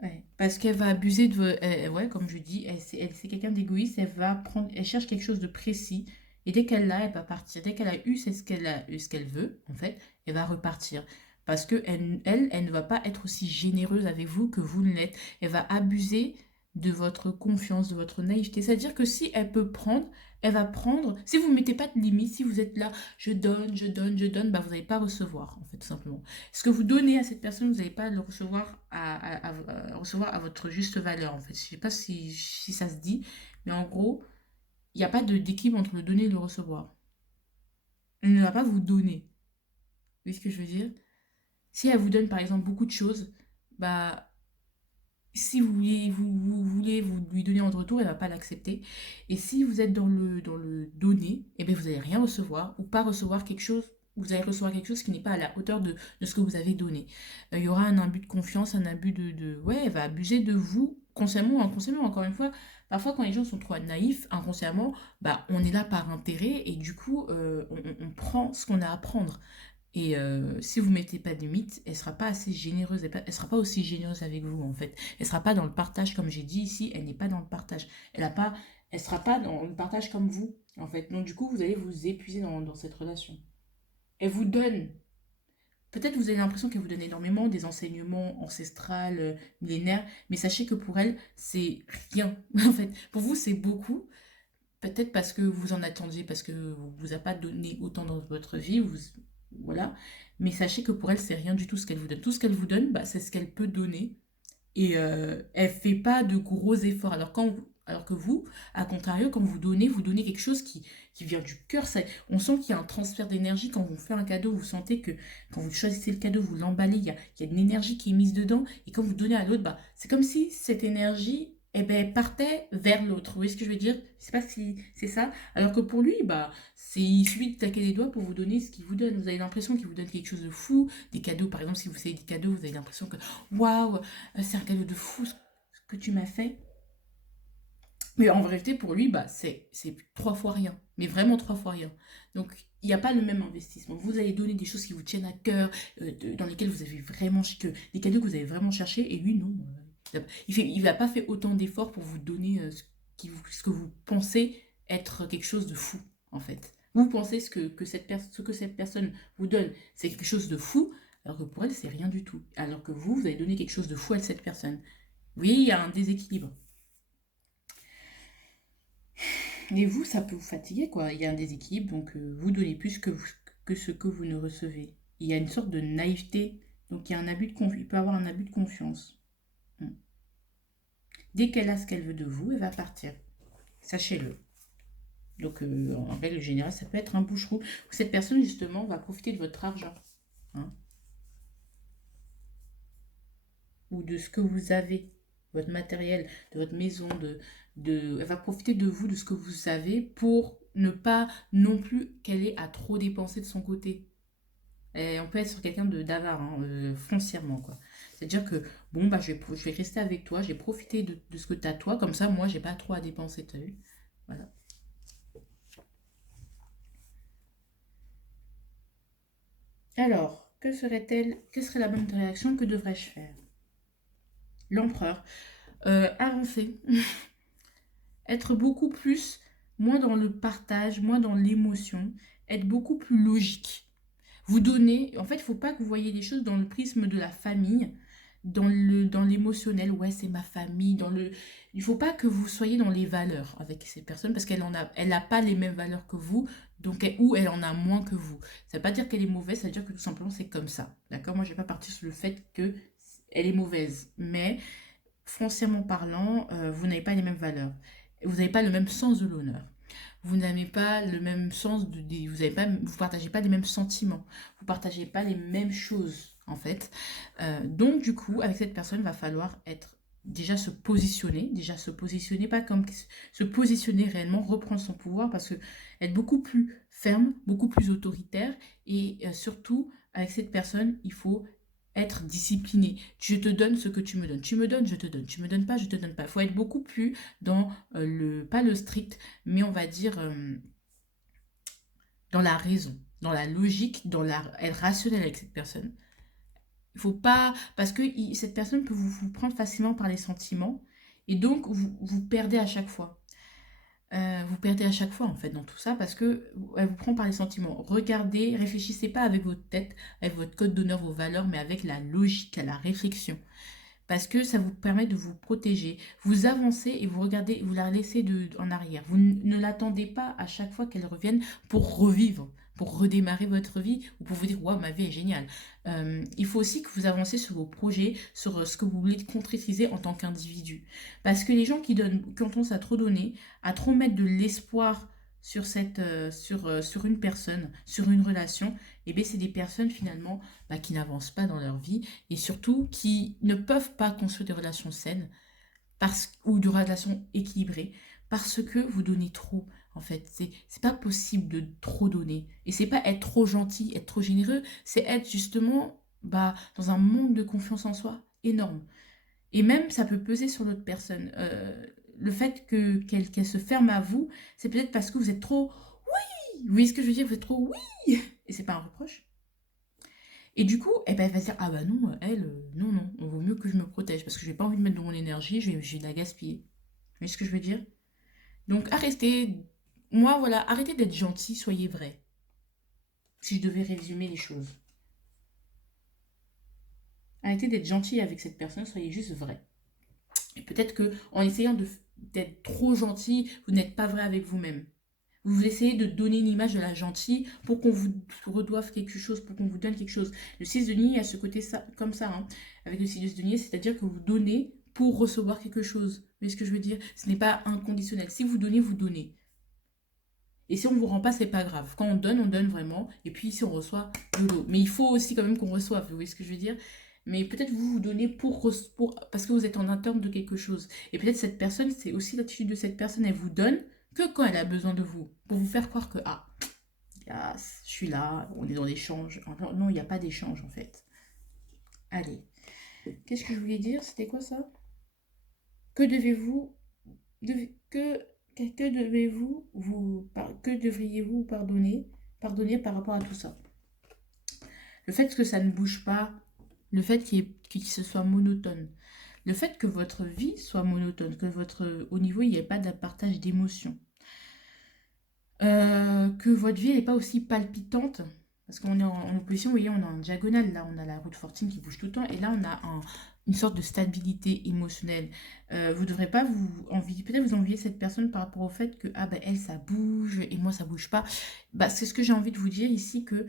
Ouais, parce qu'elle va abuser de... ouais, comme je dis, c'est quelqu'un d'égoïste, elle va prendre... Elle cherche quelque chose de précis, et dès qu'elle l'a, elle va partir. Dès qu'elle a eu c'est ce qu'elle veut, en fait, elle va repartir. Parce que elle ne va pas être aussi généreuse avec vous que vous ne l'êtes. Elle va abuser de votre confiance, de votre naïveté. C'est-à-dire que si elle peut prendre, elle va prendre... Si vous ne mettez pas de limite, si vous êtes là, je donne, bah vous n'allez pas recevoir, en fait, tout simplement. Ce que vous donnez à cette personne, vous n'allez pas le recevoir à recevoir à votre juste valeur, en fait. Je ne sais pas si ça se dit, mais en gros, il n'y a pas d'équilibre entre le donner et le recevoir. Elle ne va pas vous donner. Vous voyez ce que je veux dire? Si elle vous donne par exemple beaucoup de choses, bah si vous voulez lui donner en retour, elle va pas l'accepter. Et si vous êtes dans le donner, eh bien vous allez rien recevoir ou pas recevoir quelque chose. Vous allez recevoir quelque chose qui n'est pas à la hauteur de ce que vous avez donné. Il y aura un abus de confiance, un abus Ouais, elle va abuser de vous, consciemment ou inconsciemment. Encore une fois, parfois quand les gens sont trop naïfs, inconsciemment, bah, on est là par intérêt et du coup, on prend ce qu'on a à prendre. Et si vous ne mettez pas de limite, elle ne sera pas assez généreuse, elle ne sera pas aussi généreuse avec vous en fait. Elle ne sera pas dans le partage comme j'ai dit ici, elle n'est pas dans le partage. Elle sera pas dans le partage comme vous en fait. Donc du coup, vous allez vous épuiser dans cette relation. Elle vous donne, peut-être vous avez l'impression qu'elle vous donne énormément des enseignements ancestrales, millénaires, mais sachez que pour elle, c'est rien. En fait, pour vous, c'est beaucoup. Peut-être parce que vous en attendiez, parce que vous a pas donné autant dans votre vie, voilà. Mais sachez que pour elle, c'est rien du tout ce qu'elle vous donne. Tout ce qu'elle vous donne, bah, c'est ce qu'elle peut donner. Et elle fait pas de gros efforts. Alors que vous, à contrario, quand vous donnez quelque chose qui vient du cœur. On sent qu'il y a un transfert d'énergie quand vous faites un cadeau. Vous sentez que quand vous choisissez le cadeau, vous l'emballez, il y a une énergie qui est mise dedans. Et quand vous donnez à l'autre, bah, c'est comme si cette énergie eh ben, partait vers l'autre. Vous voyez ce que je veux dire? Je sais pas si c'est ça. Alors que pour lui, bah, il suffit de taquer les doigts pour vous donner ce qu'il vous donne. Vous avez l'impression qu'il vous donne quelque chose de fou. Des cadeaux, par exemple, si vous savez des cadeaux, vous avez l'impression que waouh, c'est un cadeau de fou ce que tu m'as fait. Mais en vérité, pour lui, bah, c'est trois fois rien. Mais vraiment trois fois rien. Donc, il n'y a pas le même investissement. Vous allez donner des choses qui vous tiennent à cœur, dans lesquelles vous avez vraiment, des cadeaux que vous avez vraiment cherché, et lui, non. Il va pas fait autant d'efforts pour vous donner ce que vous pensez être quelque chose de fou, en fait. Vous pensez ce que cette personne vous donne, c'est quelque chose de fou, alors que pour elle, c'est rien du tout. Alors que vous allez donner quelque chose de fou à cette personne. Vous voyez, il y a un déséquilibre. Et vous, ça peut vous fatiguer, quoi. Il y a un déséquilibre, donc vous donnez plus que ce que vous ne recevez. Il y a une sorte de naïveté, donc il y a un abus de confiance. Il peut y avoir un abus de confiance. Hmm. Dès qu'elle a ce qu'elle veut de vous, elle va partir. Sachez-le. Donc, en règle générale, ça peut être un boucherou. Cette personne, justement, va profiter de votre argent, hein, ou de ce que vous avez, votre matériel, de votre maison, elle va profiter de vous, de ce que vous avez, pour ne pas non plus qu'elle ait à trop dépenser de son côté. Et on peut être sur quelqu'un d'avare, hein, foncièrement, quoi. C'est-à-dire que, bon, bah, je vais rester avec toi, j'ai profité de ce que tu as toi, comme ça, moi, j'ai pas trop à dépenser, t'as vu? Voilà. Alors, quelle serait la bonne réaction? Que devrais-je faire? L'empereur. Avancer. Être beaucoup plus, moins dans le partage, moins dans l'émotion, être beaucoup plus logique. Vous donnez, en fait, il ne faut pas que vous voyez les choses dans le prisme de la famille, dans l'émotionnel, ouais, c'est ma famille, il ne faut pas que vous soyez dans les valeurs avec ces personnes parce elle n'a pas les mêmes valeurs que vous, donc ou elle en a moins que vous. Ça ne veut pas dire qu'elle est mauvaise, ça veut dire que tout simplement c'est comme ça. D'accord? Moi, je ne vais pas partir sur le fait que elle est mauvaise, mais foncièrement parlant, vous n'avez pas les mêmes valeurs. Vous n'avez pas le même sens de l'honneur. Vous n'avez pas le même sens vous partagez pas les mêmes sentiments. Vous partagez pas les mêmes choses, en fait. Donc, du coup, avec cette personne, il va falloir déjà se positionner, pas comme se positionner réellement, reprendre son pouvoir, parce que être beaucoup plus ferme, beaucoup plus autoritaire, et surtout, avec cette personne, il faut être discipliné. Je te donne ce que tu me donnes. Tu me donnes, je te donne. Tu me donnes pas, je te donne pas. Il faut être beaucoup plus dans pas le strict, mais on va dire dans la raison, dans la logique, être rationnel avec cette personne. Il faut pas, parce que cette personne peut vous prendre facilement par les sentiments, et donc vous perdez à chaque fois. Vous perdez à chaque fois en fait dans tout ça parce que elle vous prend par les sentiments. Regardez, réfléchissez pas avec votre tête, avec votre code d'honneur, vos valeurs, mais avec la logique, la réflexion. Parce que ça vous permet de vous protéger. Vous avancez et vous regardez, vous la laissez en arrière. Vous ne l'attendez pas à chaque fois qu'elle revienne pour revivre, pour redémarrer votre vie ou pour vous dire waouh, ma vie est géniale. Il faut aussi que vous avancez sur vos projets, sur ce que vous voulez concrétiser en tant qu'individu. Parce que les gens qui ont tendance à trop donner, à trop mettre de l'espoir sur une personne, sur une relation, et bien c'est des personnes finalement qui n'avancent pas dans leur vie et surtout qui ne peuvent pas construire des relations saines ou de relations équilibrées parce que vous donnez trop. En fait, c'est pas possible de trop donner. Et c'est pas être trop gentil, être trop généreux, c'est être justement dans un manque de confiance en soi énorme. Et même, ça peut peser sur l'autre personne. Le fait qu'elle se ferme à vous, c'est peut-être parce que vous êtes trop oui. Vous voyez ce que je veux dire? Vous êtes trop oui. Et c'est pas un reproche. Et du coup, eh ben, elle va se dire, ah bah non, elle, non, non, il vaut mieux que je me protège parce que j'ai pas envie de mettre de mon énergie, je vais la gaspiller. Vous voyez ce que je veux dire? Donc arrêtez d'être gentil, soyez vrai. Si je devais résumer les choses. Arrêtez d'être gentil avec cette personne, soyez juste vrai. Et peut-être que en essayant d'être trop gentil, vous n'êtes pas vrai avec vous-même. Vous essayez de donner une image de la gentille pour qu'on vous redoive quelque chose, pour qu'on vous donne quelque chose. Le 6 de denier a ce côté comme ça, hein, avec le 6 de denier, c'est-à-dire que vous donnez pour recevoir quelque chose. Vous voyez ce que je veux dire? Ce n'est pas inconditionnel. Si vous donnez, vous donnez. Et si on ne vous rend pas, c'est pas grave. Quand on donne vraiment. Et puis si on reçoit, YOLO. Mais il faut aussi quand même qu'on reçoive. Vous voyez ce que je veux dire? Mais peut-être vous donnez parce que vous êtes en attente de quelque chose. Et peut-être cette personne, c'est aussi l'attitude de cette personne. Elle vous donne que quand elle a besoin de vous. Pour vous faire croire que, je suis là, on est dans l'échange. Non, il n'y a pas d'échange en fait. Allez. Qu'est-ce que je voulais dire? C'était quoi ça? Que devez-vous... que que devriez-vous pardonner par rapport à tout ça? Le fait que ça ne bouge pas, le fait qu'il se soit monotone, le fait que votre vie soit monotone, que au niveau il n'y ait pas de partage d'émotions, que votre vie n'est pas aussi palpitante, parce qu'on est en opposition, vous voyez, on est en diagonale, là on a la route 14 qui bouge tout le temps, et là on a une sorte de stabilité émotionnelle. Vous devrez pas peut-être vous envier cette personne par rapport au fait que, elle ça bouge, et moi ça bouge pas. C'est ce que j'ai envie de vous dire ici, que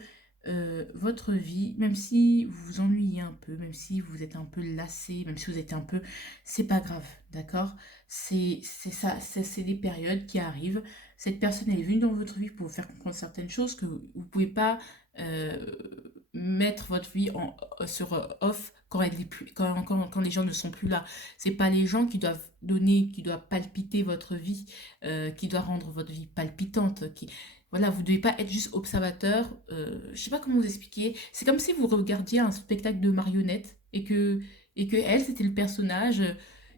votre vie, même si vous vous ennuyez un peu, même si vous êtes un peu lassé, même si vous êtes un peu, c'est pas grave, d'accord? C'est ça, c'est des périodes qui arrivent. Cette personne elle est venue dans votre vie pour vous faire comprendre certaines choses que vous ne pouvez pas euh, mettre votre vie sur off quand, elle est plus, quand les gens ne sont plus là. C'est pas les gens qui doivent donner, qui doivent palpiter votre vie, qui doivent rendre votre vie palpitante. Voilà, vous ne devez pas être juste observateur. Je sais pas comment vous expliquer. C'est comme si vous regardiez un spectacle de marionnettes et que elle, c'était le personnage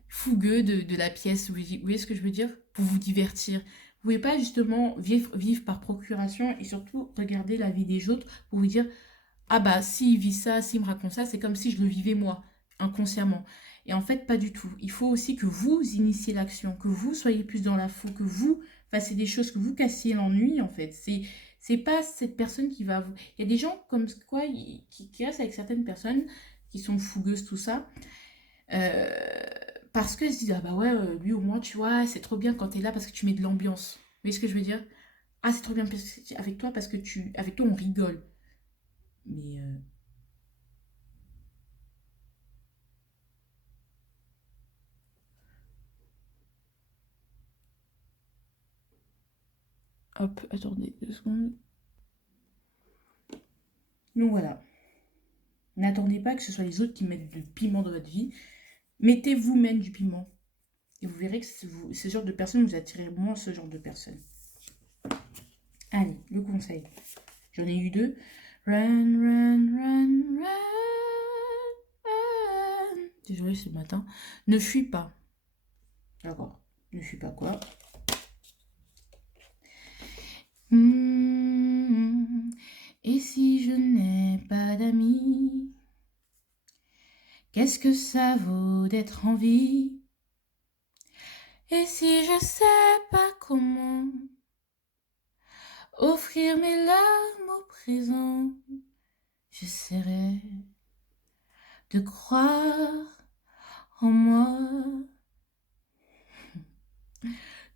fougueux de la pièce. Vous voyez ce que je veux dire? Pour vous divertir. Vous pouvez pas justement vivre par procuration et surtout regarder la vie des autres pour vous dire, s'il vit ça, s'il me raconte ça, c'est comme si je le vivais moi, inconsciemment. Et en fait, pas du tout. Il faut aussi que vous initiez l'action, que vous soyez plus dans la foule, que vous fassiez des choses, que vous cassiez l'ennui, en fait. C'est pas cette personne qui va vous... Il y a des gens comme quoi qui restent avec certaines personnes qui sont fougueuses, tout ça. euh, Parce qu'elles se disent, ah bah ouais, lui au moins, tu vois, c'est trop bien quand t'es là parce que tu mets de l'ambiance. Vous voyez ce que je veux dire? Ah, c'est trop bien avec toi parce que avec toi, on rigole. Mais hop, attendez 2 secondes. Donc voilà. N'attendez pas que ce soit les autres qui mettent du piment dans votre vie. Mettez vous-même du piment. Et vous verrez que ce genre de personne, vous attirez moins ce genre de personnes. Allez, le conseil. J'en ai eu 2. Run, run, run, run, run. Désolée, c'est le matin. Ne fuis pas. D'accord. Ne fuis pas quoi? Et si je n'ai pas d'amis, qu'est-ce que ça vaut d'être en vie? Et si je sais pas comment offrir mes larmes au présent, j'essaierai de croire en moi.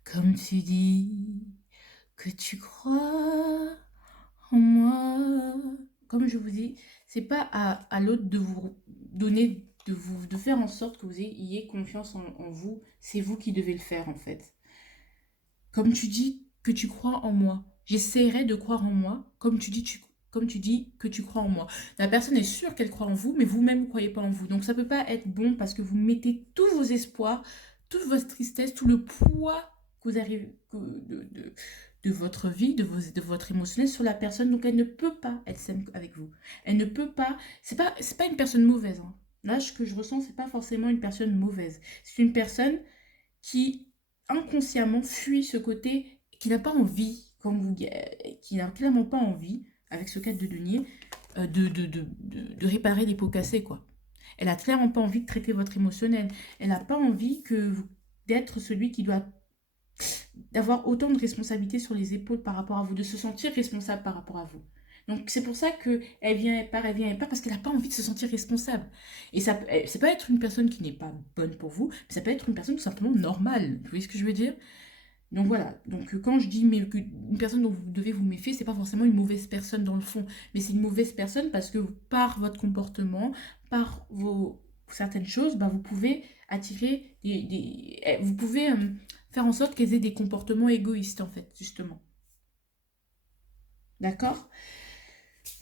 Comme tu dis que tu crois en moi. Comme je vous dis, c'est pas à l'autre de vous donner, de faire en sorte que vous ayez confiance en vous. C'est vous qui devez le faire en fait. Comme tu dis, que tu crois en moi. J'essaierai de croire en moi, comme tu dis que tu crois en moi. La personne est sûre qu'elle croit en vous, mais vous-même, vous ne croyez pas en vous. Donc, ça ne peut pas être bon parce que vous mettez tous vos espoirs, toute votre tristesse, tout le poids que vous arrivez, de votre vie, de votre émotionnel sur la personne. Donc, elle ne peut pas être saine avec vous. Elle ne peut pas... C'est pas une personne mauvaise. Hein. Là, ce que je ressens, c'est pas forcément une personne mauvaise. C'est une personne qui inconsciemment fuit ce côté, qui n'a pas envie, comme vous, qui n'a clairement pas envie, avec ce cadre de denier, de réparer les pots cassés, quoi. Elle a clairement pas envie de traiter votre émotionnel. Elle n'a pas envie d'être celui qui doit d'avoir autant de responsabilités sur les épaules par rapport à vous, de se sentir responsable par rapport à vous. Donc c'est pour ça que elle vient et part, parce qu'elle n'a pas envie de se sentir responsable. Et ça, c'est pas être une personne qui n'est pas bonne pour vous, mais ça peut être une personne tout simplement normale. Vous voyez ce que je veux dire? Donc voilà. Donc quand je dis une personne dont vous devez vous méfier, c'est pas forcément une mauvaise personne dans le fond, mais c'est une mauvaise personne parce que par votre comportement, par vos certaines choses, bah, vous pouvez attirer vous pouvez faire en sorte qu'elles aient des comportements égoïstes en fait, justement. D'accord?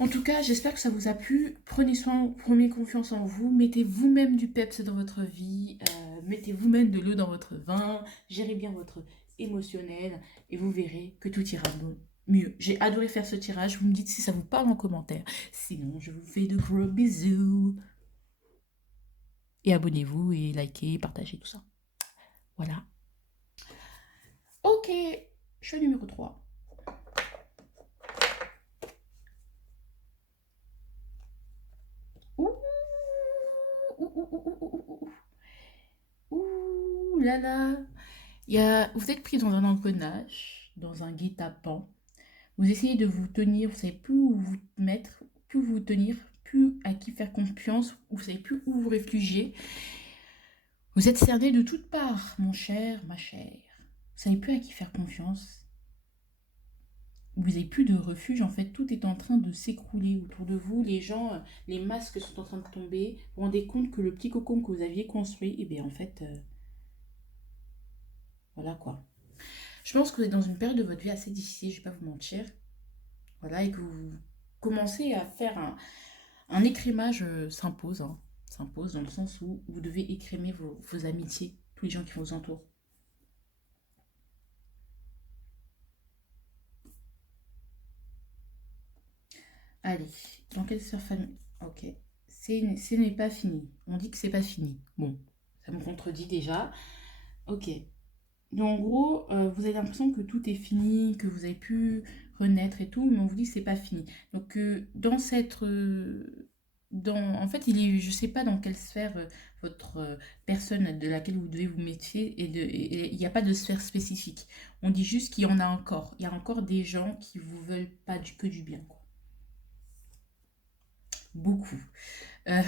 En tout cas, j'espère que ça vous a plu. Prenez soin, prenez confiance en vous. Mettez vous-même du peps dans votre vie. Mettez vous-même de l'eau dans votre vin. Gérez bien votre émotionnel. Et vous verrez que tout ira mieux. J'ai adoré faire ce tirage. Vous me dites si ça vous parle en commentaire. Sinon, je vous fais de gros bisous. Et abonnez-vous et likez, partagez tout ça. Voilà. Ok, choix numéro 3. Ouh, ouh, ouh, ouh, ouh, ouh. Ouh là là. Vous êtes pris dans un engrenage, dans un guet-apens. Vous essayez de vous tenir, vous ne savez plus où vous mettre, plus où vous tenir, plus à qui faire confiance, vous ne savez plus où vous réfugier. Vous êtes cerné de toutes parts, mon cher, ma chère. Vous ne savez plus à qui faire confiance. Vous n'avez plus de refuge, en fait, tout est en train de s'écrouler autour de vous. Les gens, les masques sont en train de tomber. Vous vous rendez compte que le petit cocon que vous aviez construit, eh bien, en fait, voilà quoi. Je pense que vous êtes dans une période de votre vie assez difficile, je ne vais pas vous mentir. Voilà, et que vous commencez à faire un écrémage s'impose, hein, s'impose dans le sens où vous devez écrémer vos amitiés, tous les gens qui vous entourent. Allez, dans quelle sphère famille? Ok, ce n'est pas fini. On dit que c'est pas fini. Bon, ça me contredit déjà. Ok. Donc, en gros, vous avez l'impression que tout est fini, que vous avez pu renaître et tout, mais on vous dit que c'est pas fini. Donc, dans cette. En fait, je sais pas dans quelle sphère votre personne de laquelle vous devez vous méfier, et il n'y a pas de sphère spécifique. On dit juste qu'il y en a encore. Il y a encore des gens qui vous veulent pas que du bien, quoi. Beaucoup. Euh,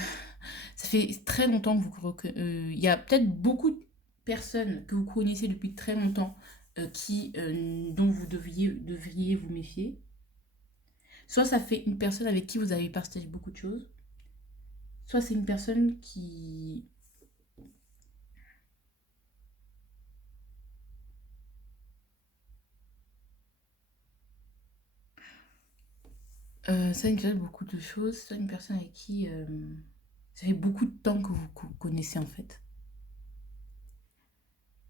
Ça fait très longtemps que il y a peut-être beaucoup de personnes que vous connaissez depuis très longtemps dont vous devriez vous méfier. Soit ça fait une personne avec qui vous avez partagé beaucoup de choses, soit c'est une personne qui... ça une personne beaucoup de choses, soit une personne avec qui ça fait beaucoup de temps que vous connaissez en fait.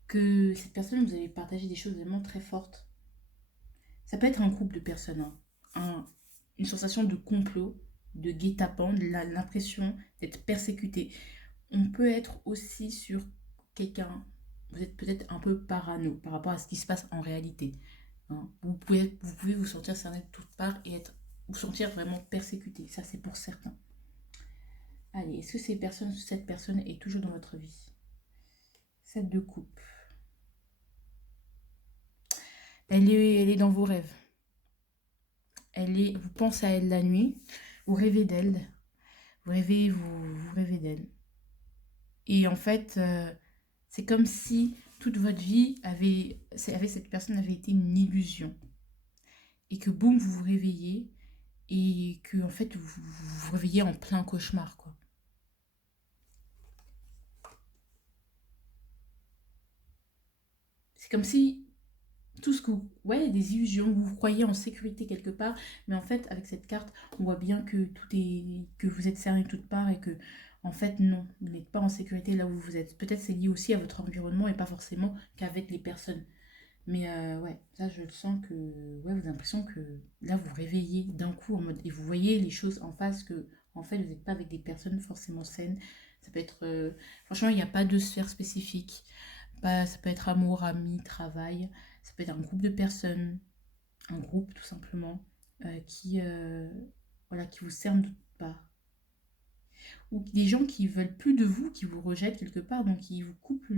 Que cette personne, vous avez partagé des choses vraiment très fortes. Ça peut être un groupe de personnes, hein. Une sensation de complot, de guet-apens, l'impression d'être persécuté. On peut être aussi sur quelqu'un, vous êtes peut-être un peu parano par rapport à ce qui se passe en réalité. Hein. Vous pouvez vous sentir cerné de toutes parts et vous sentir vraiment persécuté. Ça, c'est pour certains. Allez, est-ce que cette personne est toujours dans votre vie? 7 de coupe. Elle est dans vos rêves. Vous pensez à elle la nuit, vous rêvez d'elle, vous rêvez d'elle. Et en fait, c'est comme si toute votre vie avec cette personne avait été une illusion. Et que boum, vous vous réveillez et que en fait vous réveillez en plein cauchemar, quoi. C'est comme si tout ce que vous... Ouais, des illusions, vous vous croyez en sécurité quelque part, mais en fait, avec cette carte, on voit bien que tout est... que vous êtes cerné de toutes parts et que, en fait, non, vous n'êtes pas en sécurité là où vous êtes. Peut-être c'est lié aussi à votre environnement et pas forcément qu'avec les personnes. Mais ouais, ça, je le sens que... Ouais, vous avez l'impression que là, vous vous réveillez d'un coup en mode... Et vous voyez les choses en face que, en fait, vous n'êtes pas avec des personnes forcément saines. Ça peut être... Franchement, il n'y a pas de sphère spécifique. Pas, ça peut être amour, amis, travail. Ça peut être un groupe de personnes, un groupe tout simplement, voilà, qui vous cernent de toutes parts. Ou des gens qui veulent plus de vous, qui vous rejettent quelque part, donc qui vous coupent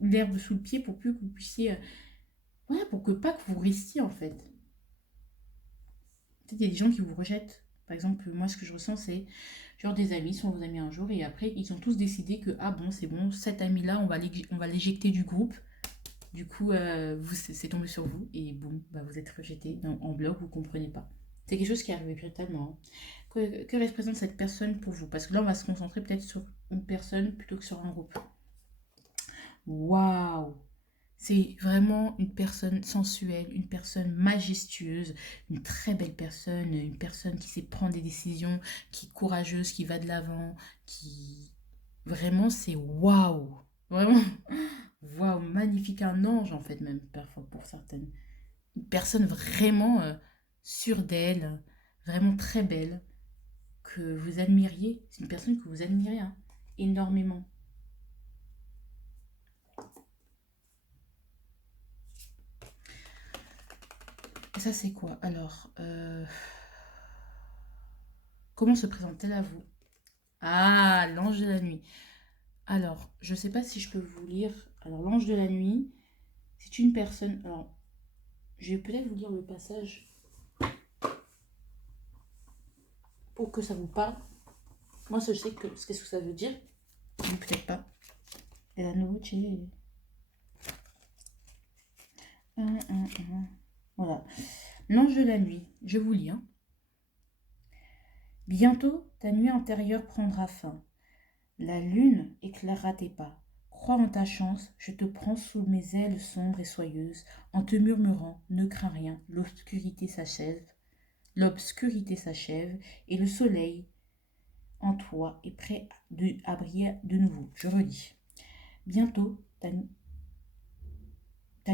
l'herbe sous le pied pour plus que vous puissiez... ouais, pour que pas que vous restiez en fait. Peut-être il y a des gens qui vous rejettent. Par exemple, moi ce que je ressens c'est genre des amis sont vos amis un jour et après ils ont tous décidé que ah bon c'est bon, cet ami-là on va l'éjecter du groupe. Du coup, c'est tombé sur vous et boum, bah, vous êtes rejeté en bloc, vous ne comprenez pas. C'est quelque chose qui arrive brutalement. Hein. Que représente cette personne pour vous? Parce que là, on va se concentrer peut-être sur une personne plutôt que sur un groupe. Waouh! C'est vraiment une personne sensuelle, une personne majestueuse, une très belle personne, une personne qui sait prendre des décisions, qui est courageuse, qui va de l'avant, qui... Vraiment, c'est waouh! Vraiment, waouh, magnifique, un ange en fait, même parfois pour certaines. Une personne vraiment sûre d'elle, vraiment très belle, que vous admiriez. C'est une personne que vous admirez hein, énormément. Et ça, c'est quoi? Alors, comment se présente-t-elle à vous? Ah, l'ange de la nuit. Alors, je ne sais pas si je peux vous lire. Alors, l'ange de la nuit, c'est une personne. Alors, je vais peut-être vous lire le passage pour que ça vous parle. Moi, je sais que qu'est-ce que ça veut dire. Mais peut-être pas. Et la noche. Voilà. L'ange de la nuit. Je vous lis. Hein. Bientôt, ta nuit intérieure prendra fin. La lune éclairera tes pas. Crois en ta chance, je te prends sous mes ailes sombres et soyeuses, en te murmurant, ne crains rien, l'obscurité s'achève, et le soleil en toi est prêt à briller de nouveau. Je redis. Bientôt, ta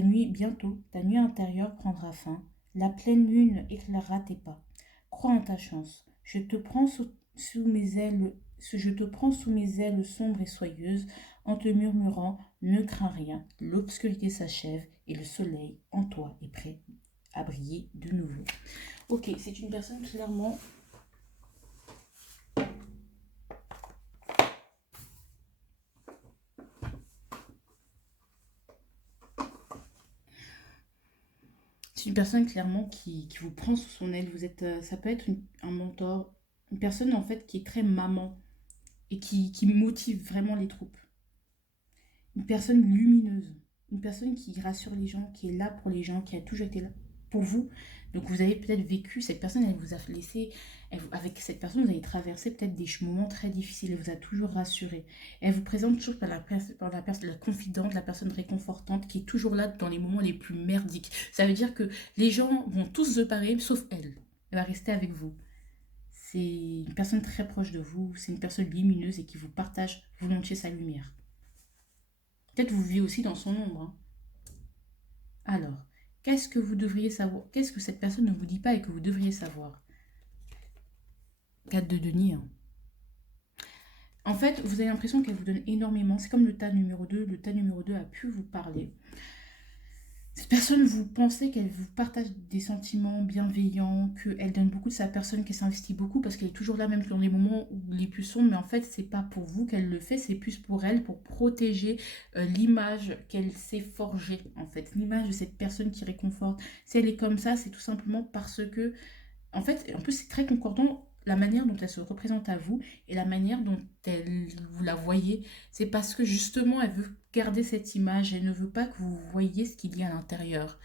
nuit intérieure prendra fin, la pleine lune éclairera tes pas. Crois en ta chance, je te prends sous mes ailes sombres et soyeuses, en te murmurant, ne crains rien, l'obscurité s'achève et le soleil en toi est prêt à briller de nouveau. Ok, c'est une personne clairement... C'est une personne clairement qui vous prend sous son aile. Vous êtes, ça peut être un mentor, une personne en fait qui est très maman et qui motive vraiment les troupes. Une personne lumineuse, une personne qui rassure les gens, qui est là pour les gens, qui a toujours été là pour vous. Donc vous avez peut-être vécu, cette personne, elle vous a laissé, avec cette personne, vous avez traversé peut-être des moments très difficiles, elle vous a toujours rassuré. Elle vous présente toujours la confidente, la personne réconfortante, qui est toujours là dans les moments les plus merdiques. Ça veut dire que les gens vont tous se parer, sauf elle. Elle va rester avec vous. C'est une personne très proche de vous, c'est une personne lumineuse et qui vous partage volontiers sa lumière. Peut-être vous vivez aussi dans son ombre. Hein. Alors, qu'est-ce que vous devriez savoir? Qu'est-ce que cette personne ne vous dit pas et que vous devriez savoir? 4 de denier. Hein. En fait, vous avez l'impression qu'elle vous donne énormément. C'est comme le tas numéro 2. Le tas numéro 2 a pu vous parler. Cette personne, vous pensez qu'elle vous partage des sentiments bienveillants, qu'elle donne beaucoup de sa personne, qu'elle s'investit beaucoup parce qu'elle est toujours là même dans les moments les plus sombres, mais en fait, c'est pas pour vous qu'elle le fait, c'est plus pour elle, pour protéger l'image qu'elle s'est forgée, en fait. L'image de cette personne qui réconforte. Si elle est comme ça, c'est tout simplement parce que en fait, en plus, c'est très concordant la manière dont elle se représente à vous et la manière dont vous la voyez. C'est parce que justement, elle veut garder cette image. Elle ne veut pas que vous voyez ce qu'il y a à l'intérieur.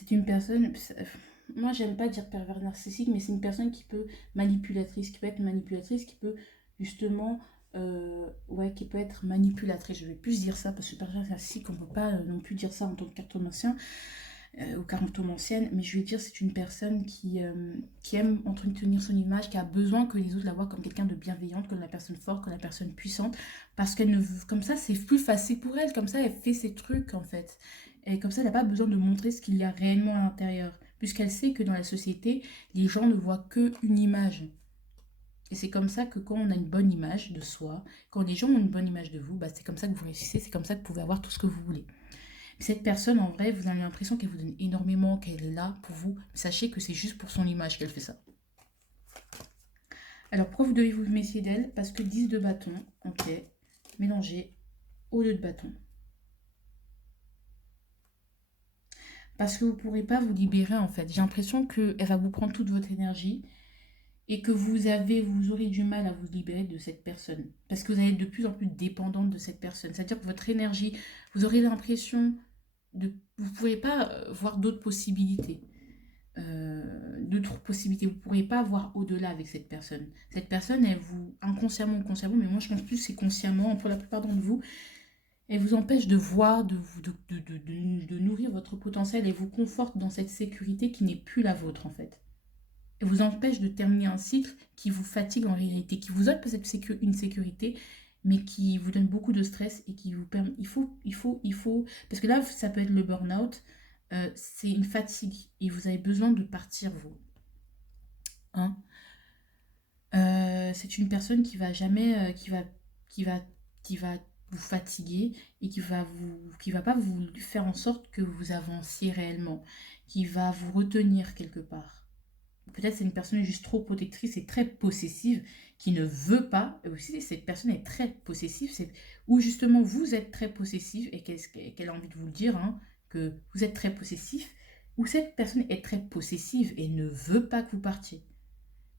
C'est une personne, moi j'aime pas dire pervers narcissique, mais c'est une personne qui peut manipulatrice, qui peut être manipulatrice, qui peut justement, ouais, qui peut être manipulatrice. Je vais plus dire ça parce que pervers narcissique, on peut pas non plus dire ça en tant que cartomancien ou cartomancienne, mais je vais dire c'est une personne qui aime entretenir son image, qui a besoin que les autres la voient comme quelqu'un de bienveillante, comme la personne forte, comme la personne puissante, parce qu'elle ne, comme ça c'est plus facile pour elle, comme ça elle fait ses trucs en fait. Et comme ça, elle n'a pas besoin de montrer ce qu'il y a réellement à l'intérieur, puisqu'elle sait que dans la société, les gens ne voient qu'une image. Et c'est comme ça que quand on a une bonne image de soi, quand les gens ont une bonne image de vous, bah c'est comme ça que vous réussissez, c'est comme ça que vous pouvez avoir tout ce que vous voulez. Mais cette personne, en vrai, vous avez l'impression qu'elle vous donne énormément, qu'elle est là pour vous. Sachez que c'est juste pour son image qu'elle fait ça. Alors, pourquoi vous devez vous méfier d'elle? Parce que 10 de bâton, ok, mélangé au 2 de bâton. Parce que vous ne pourrez pas vous libérer, en fait. J'ai l'impression qu'elle va vous prendre toute votre énergie et que vous aurez du mal à vous libérer de cette personne. Parce que vous allez être de plus en plus dépendante de cette personne. C'est-à-dire que votre énergie, vous aurez l'impression de... Vous ne pourrez pas voir d'autres possibilités. D'autres possibilités. Vous ne pourrez pas voir au-delà avec cette personne. Cette personne, elle vous, inconsciemment ou consciemment, mais moi je pense plus c'est consciemment, pour la plupart d'entre vous, elle vous empêche de voir, de nourrir votre potentiel et vous conforte dans cette sécurité qui n'est plus la vôtre en fait. Elle vous empêche de terminer un cycle qui vous fatigue en réalité, qui vous donne peut-être une sécurité, mais qui vous donne beaucoup de stress et qui vous permet... Parce que là, ça peut être le burn-out, c'est une fatigue et vous avez besoin de partir, vous. Hein. C'est une personne qui va jamais... qui va, qui va vous fatiguer et qui va pas vous faire en sorte que vous avanciez réellement, qui va vous retenir quelque part. Peut-être c'est une personne juste trop protectrice et très possessive qui ne veut pas. Et aussi, cette personne est très possessive, ou justement vous êtes très possessif et qu'elle a envie de vous le dire, hein, que vous êtes très possessif, ou cette personne est très possessive et ne veut pas que vous partiez.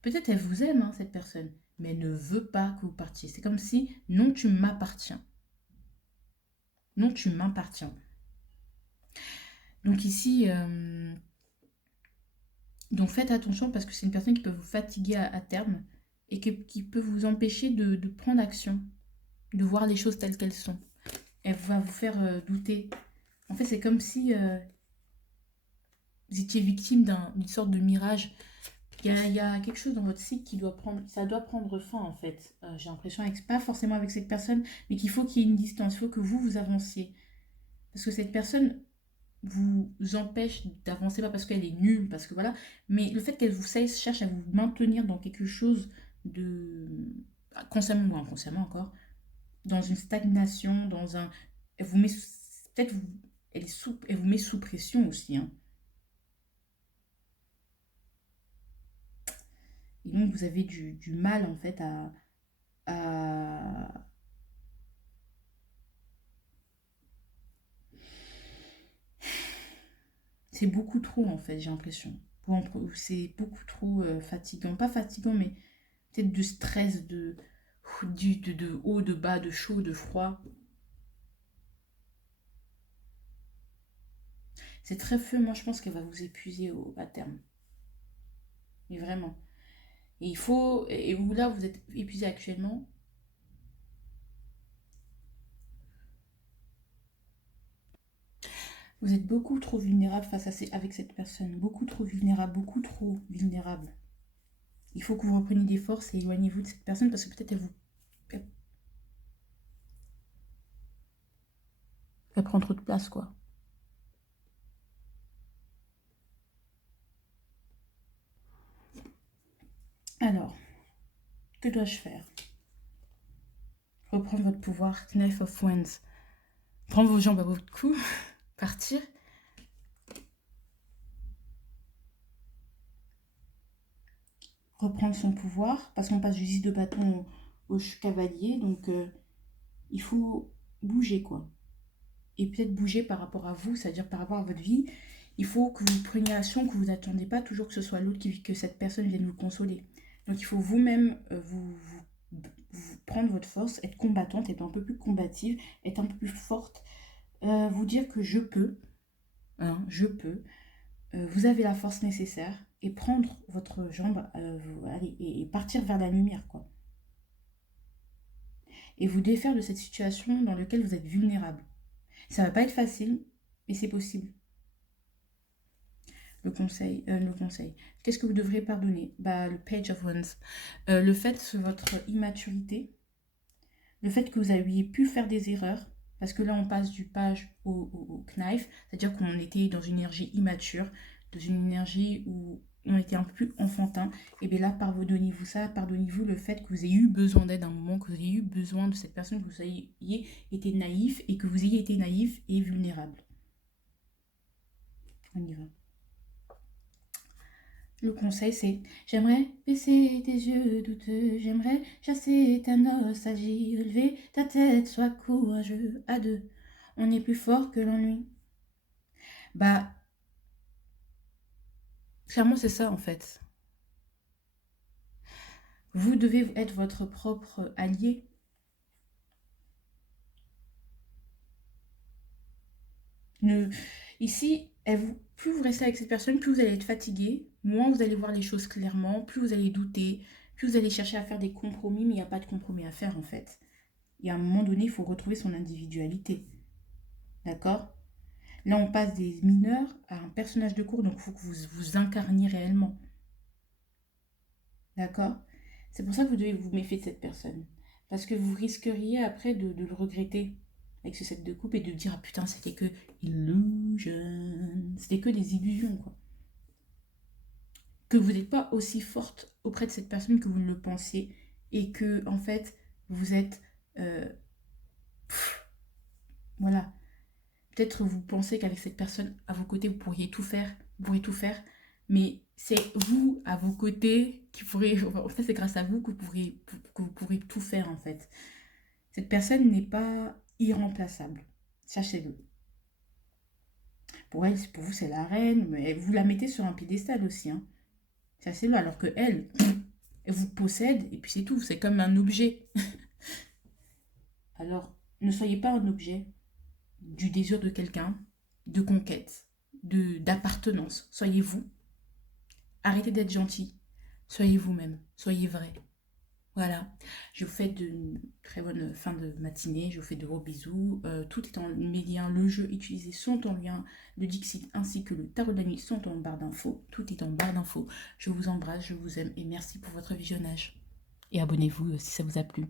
Peut-être elle vous aime, hein, cette personne, mais elle ne veut pas que vous partiez. C'est comme si non, tu m'appartiens. Non, tu m'appartiens. Donc ici, donc faites attention parce que c'est une personne qui peut vous fatiguer à terme et qui peut vous empêcher de prendre action, de voir les choses telles qu'elles sont. Elle va vous faire douter. En fait, c'est comme si vous étiez victime d'une sorte de mirage. Il y a quelque chose dans votre cycle qui doit prendre, ça doit prendre fin en fait. J'ai l'impression, pas forcément avec cette personne, mais qu'il y ait une distance, il faut que vous avanciez. Parce que cette personne vous empêche d'avancer, pas parce qu'elle est nulle, parce que voilà, mais le fait qu'elle vous cherche à vous maintenir dans quelque chose de, consciemment ou inconsciemment encore, dans une stagnation, dans un, elle vous met, peut-être elle vous met sous pression aussi, hein. Et donc vous avez du mal en fait à... C'est beaucoup trop en fait, j'ai l'impression. C'est beaucoup trop fatigant, pas fatigant, mais peut-être de stress, de haut, de bas, de chaud, de froid. C'est très feu, moi je pense qu'elle va vous épuiser à terme. Mais vraiment. Et il faut. Et vous là, vous êtes épuisé actuellement. Vous êtes beaucoup trop vulnérable avec cette personne. Beaucoup trop vulnérable, beaucoup trop vulnérable. Il faut que vous repreniez des forces et éloignez-vous de cette personne parce que peut-être elle prend trop de place, quoi. Alors, que dois-je faire? Reprendre votre pouvoir. Knife of Wands. Prendre vos jambes à votre cou. Partir. Reprendre son pouvoir. Parce qu'on passe du 10 de bâton au cavalier. Donc, il faut bouger, quoi. Et peut-être bouger par rapport à vous, c'est-à-dire par rapport à votre vie. Il faut que vous preniez action, que vous n'attendez pas toujours que ce soit l'autre, que cette personne vienne vous consoler. Donc il faut vous-même vous prendre votre force, être combattante, être un peu plus combative, être un peu plus forte, vous dire que je peux, hein, je peux. vous avez la force nécessaire et prendre votre jambe allez, et partir vers la lumière, quoi. Et vous défaire de cette situation dans laquelle vous êtes vulnérable. Ça va pas être facile, mais c'est possible. Le conseil. Qu'est-ce que vous devrez pardonner? Bah, le Page of Wands. Le fait, votre immaturité, le fait que vous ayez pu faire des erreurs, parce que là on passe du page au knife, c'est-à-dire qu'on était dans une énergie immature, dans une énergie où on était un peu plus enfantin, et bien là pardonnez-vous ça, pardonnez-vous le fait que vous ayez eu besoin d'aide à un moment, que vous ayez eu besoin de cette personne, que vous ayez été naïf, et que vous ayez été naïf et vulnérable. On y va. Le conseil, c'est: j'aimerais baisser tes yeux douteux, j'aimerais chasser ta nostalgie, relever ta tête, sois courageux, à deux, on est plus fort que l'ennui. Bah, clairement, c'est ça en fait. Vous devez être votre propre allié. Ne... Ici, plus vous restez avec cette personne, plus vous allez être fatigué, moins vous allez voir les choses clairement, plus vous allez douter, plus vous allez chercher à faire des compromis, mais il n'y a pas de compromis à faire en fait. Et à un moment donné, il faut retrouver son individualité. D'accord? Là, on passe des mineurs à un personnage de cours, donc il faut que vous vous incarniez réellement. D'accord? C'est pour ça que vous devez vous méfier de cette personne. Parce que vous risqueriez après de le regretter avec ce set de coupe et de dire: ah putain, c'était que illusion. C'était que des illusions, quoi. Que vous n'êtes pas aussi forte auprès de cette personne que vous ne le pensiez et que, en fait, vous êtes. euh, voilà. Peut-être vous pensez qu'avec cette personne à vos côtés, vous pourriez tout faire, mais c'est vous à vos côtés qui pourrez, en fait c'est grâce à vous que vous pourrez tout faire en fait. Cette personne n'est pas irremplaçable, sachez-le. Pour elle, pour vous c'est la reine, mais vous la mettez sur un piédestal aussi, hein. Sachez-le, alors que elle vous possède et puis c'est tout, c'est comme un objet. Alors, ne soyez pas un objet du désir de quelqu'un, de conquête, d'appartenance. Soyez vous. Arrêtez d'être gentil. Soyez vous-même. Soyez vrai. Voilà. Je vous fais de très bonne fin de matinée. Je vous fais de gros bisous. Tout est en mes liens. Le jeu utilisé sont en lien. Le Dixit ainsi que le tarot de la nuit sont en barre d'infos. Tout est en barre d'infos. Je vous embrasse, je vous aime et merci pour votre visionnage. Et abonnez-vous si ça vous a plu.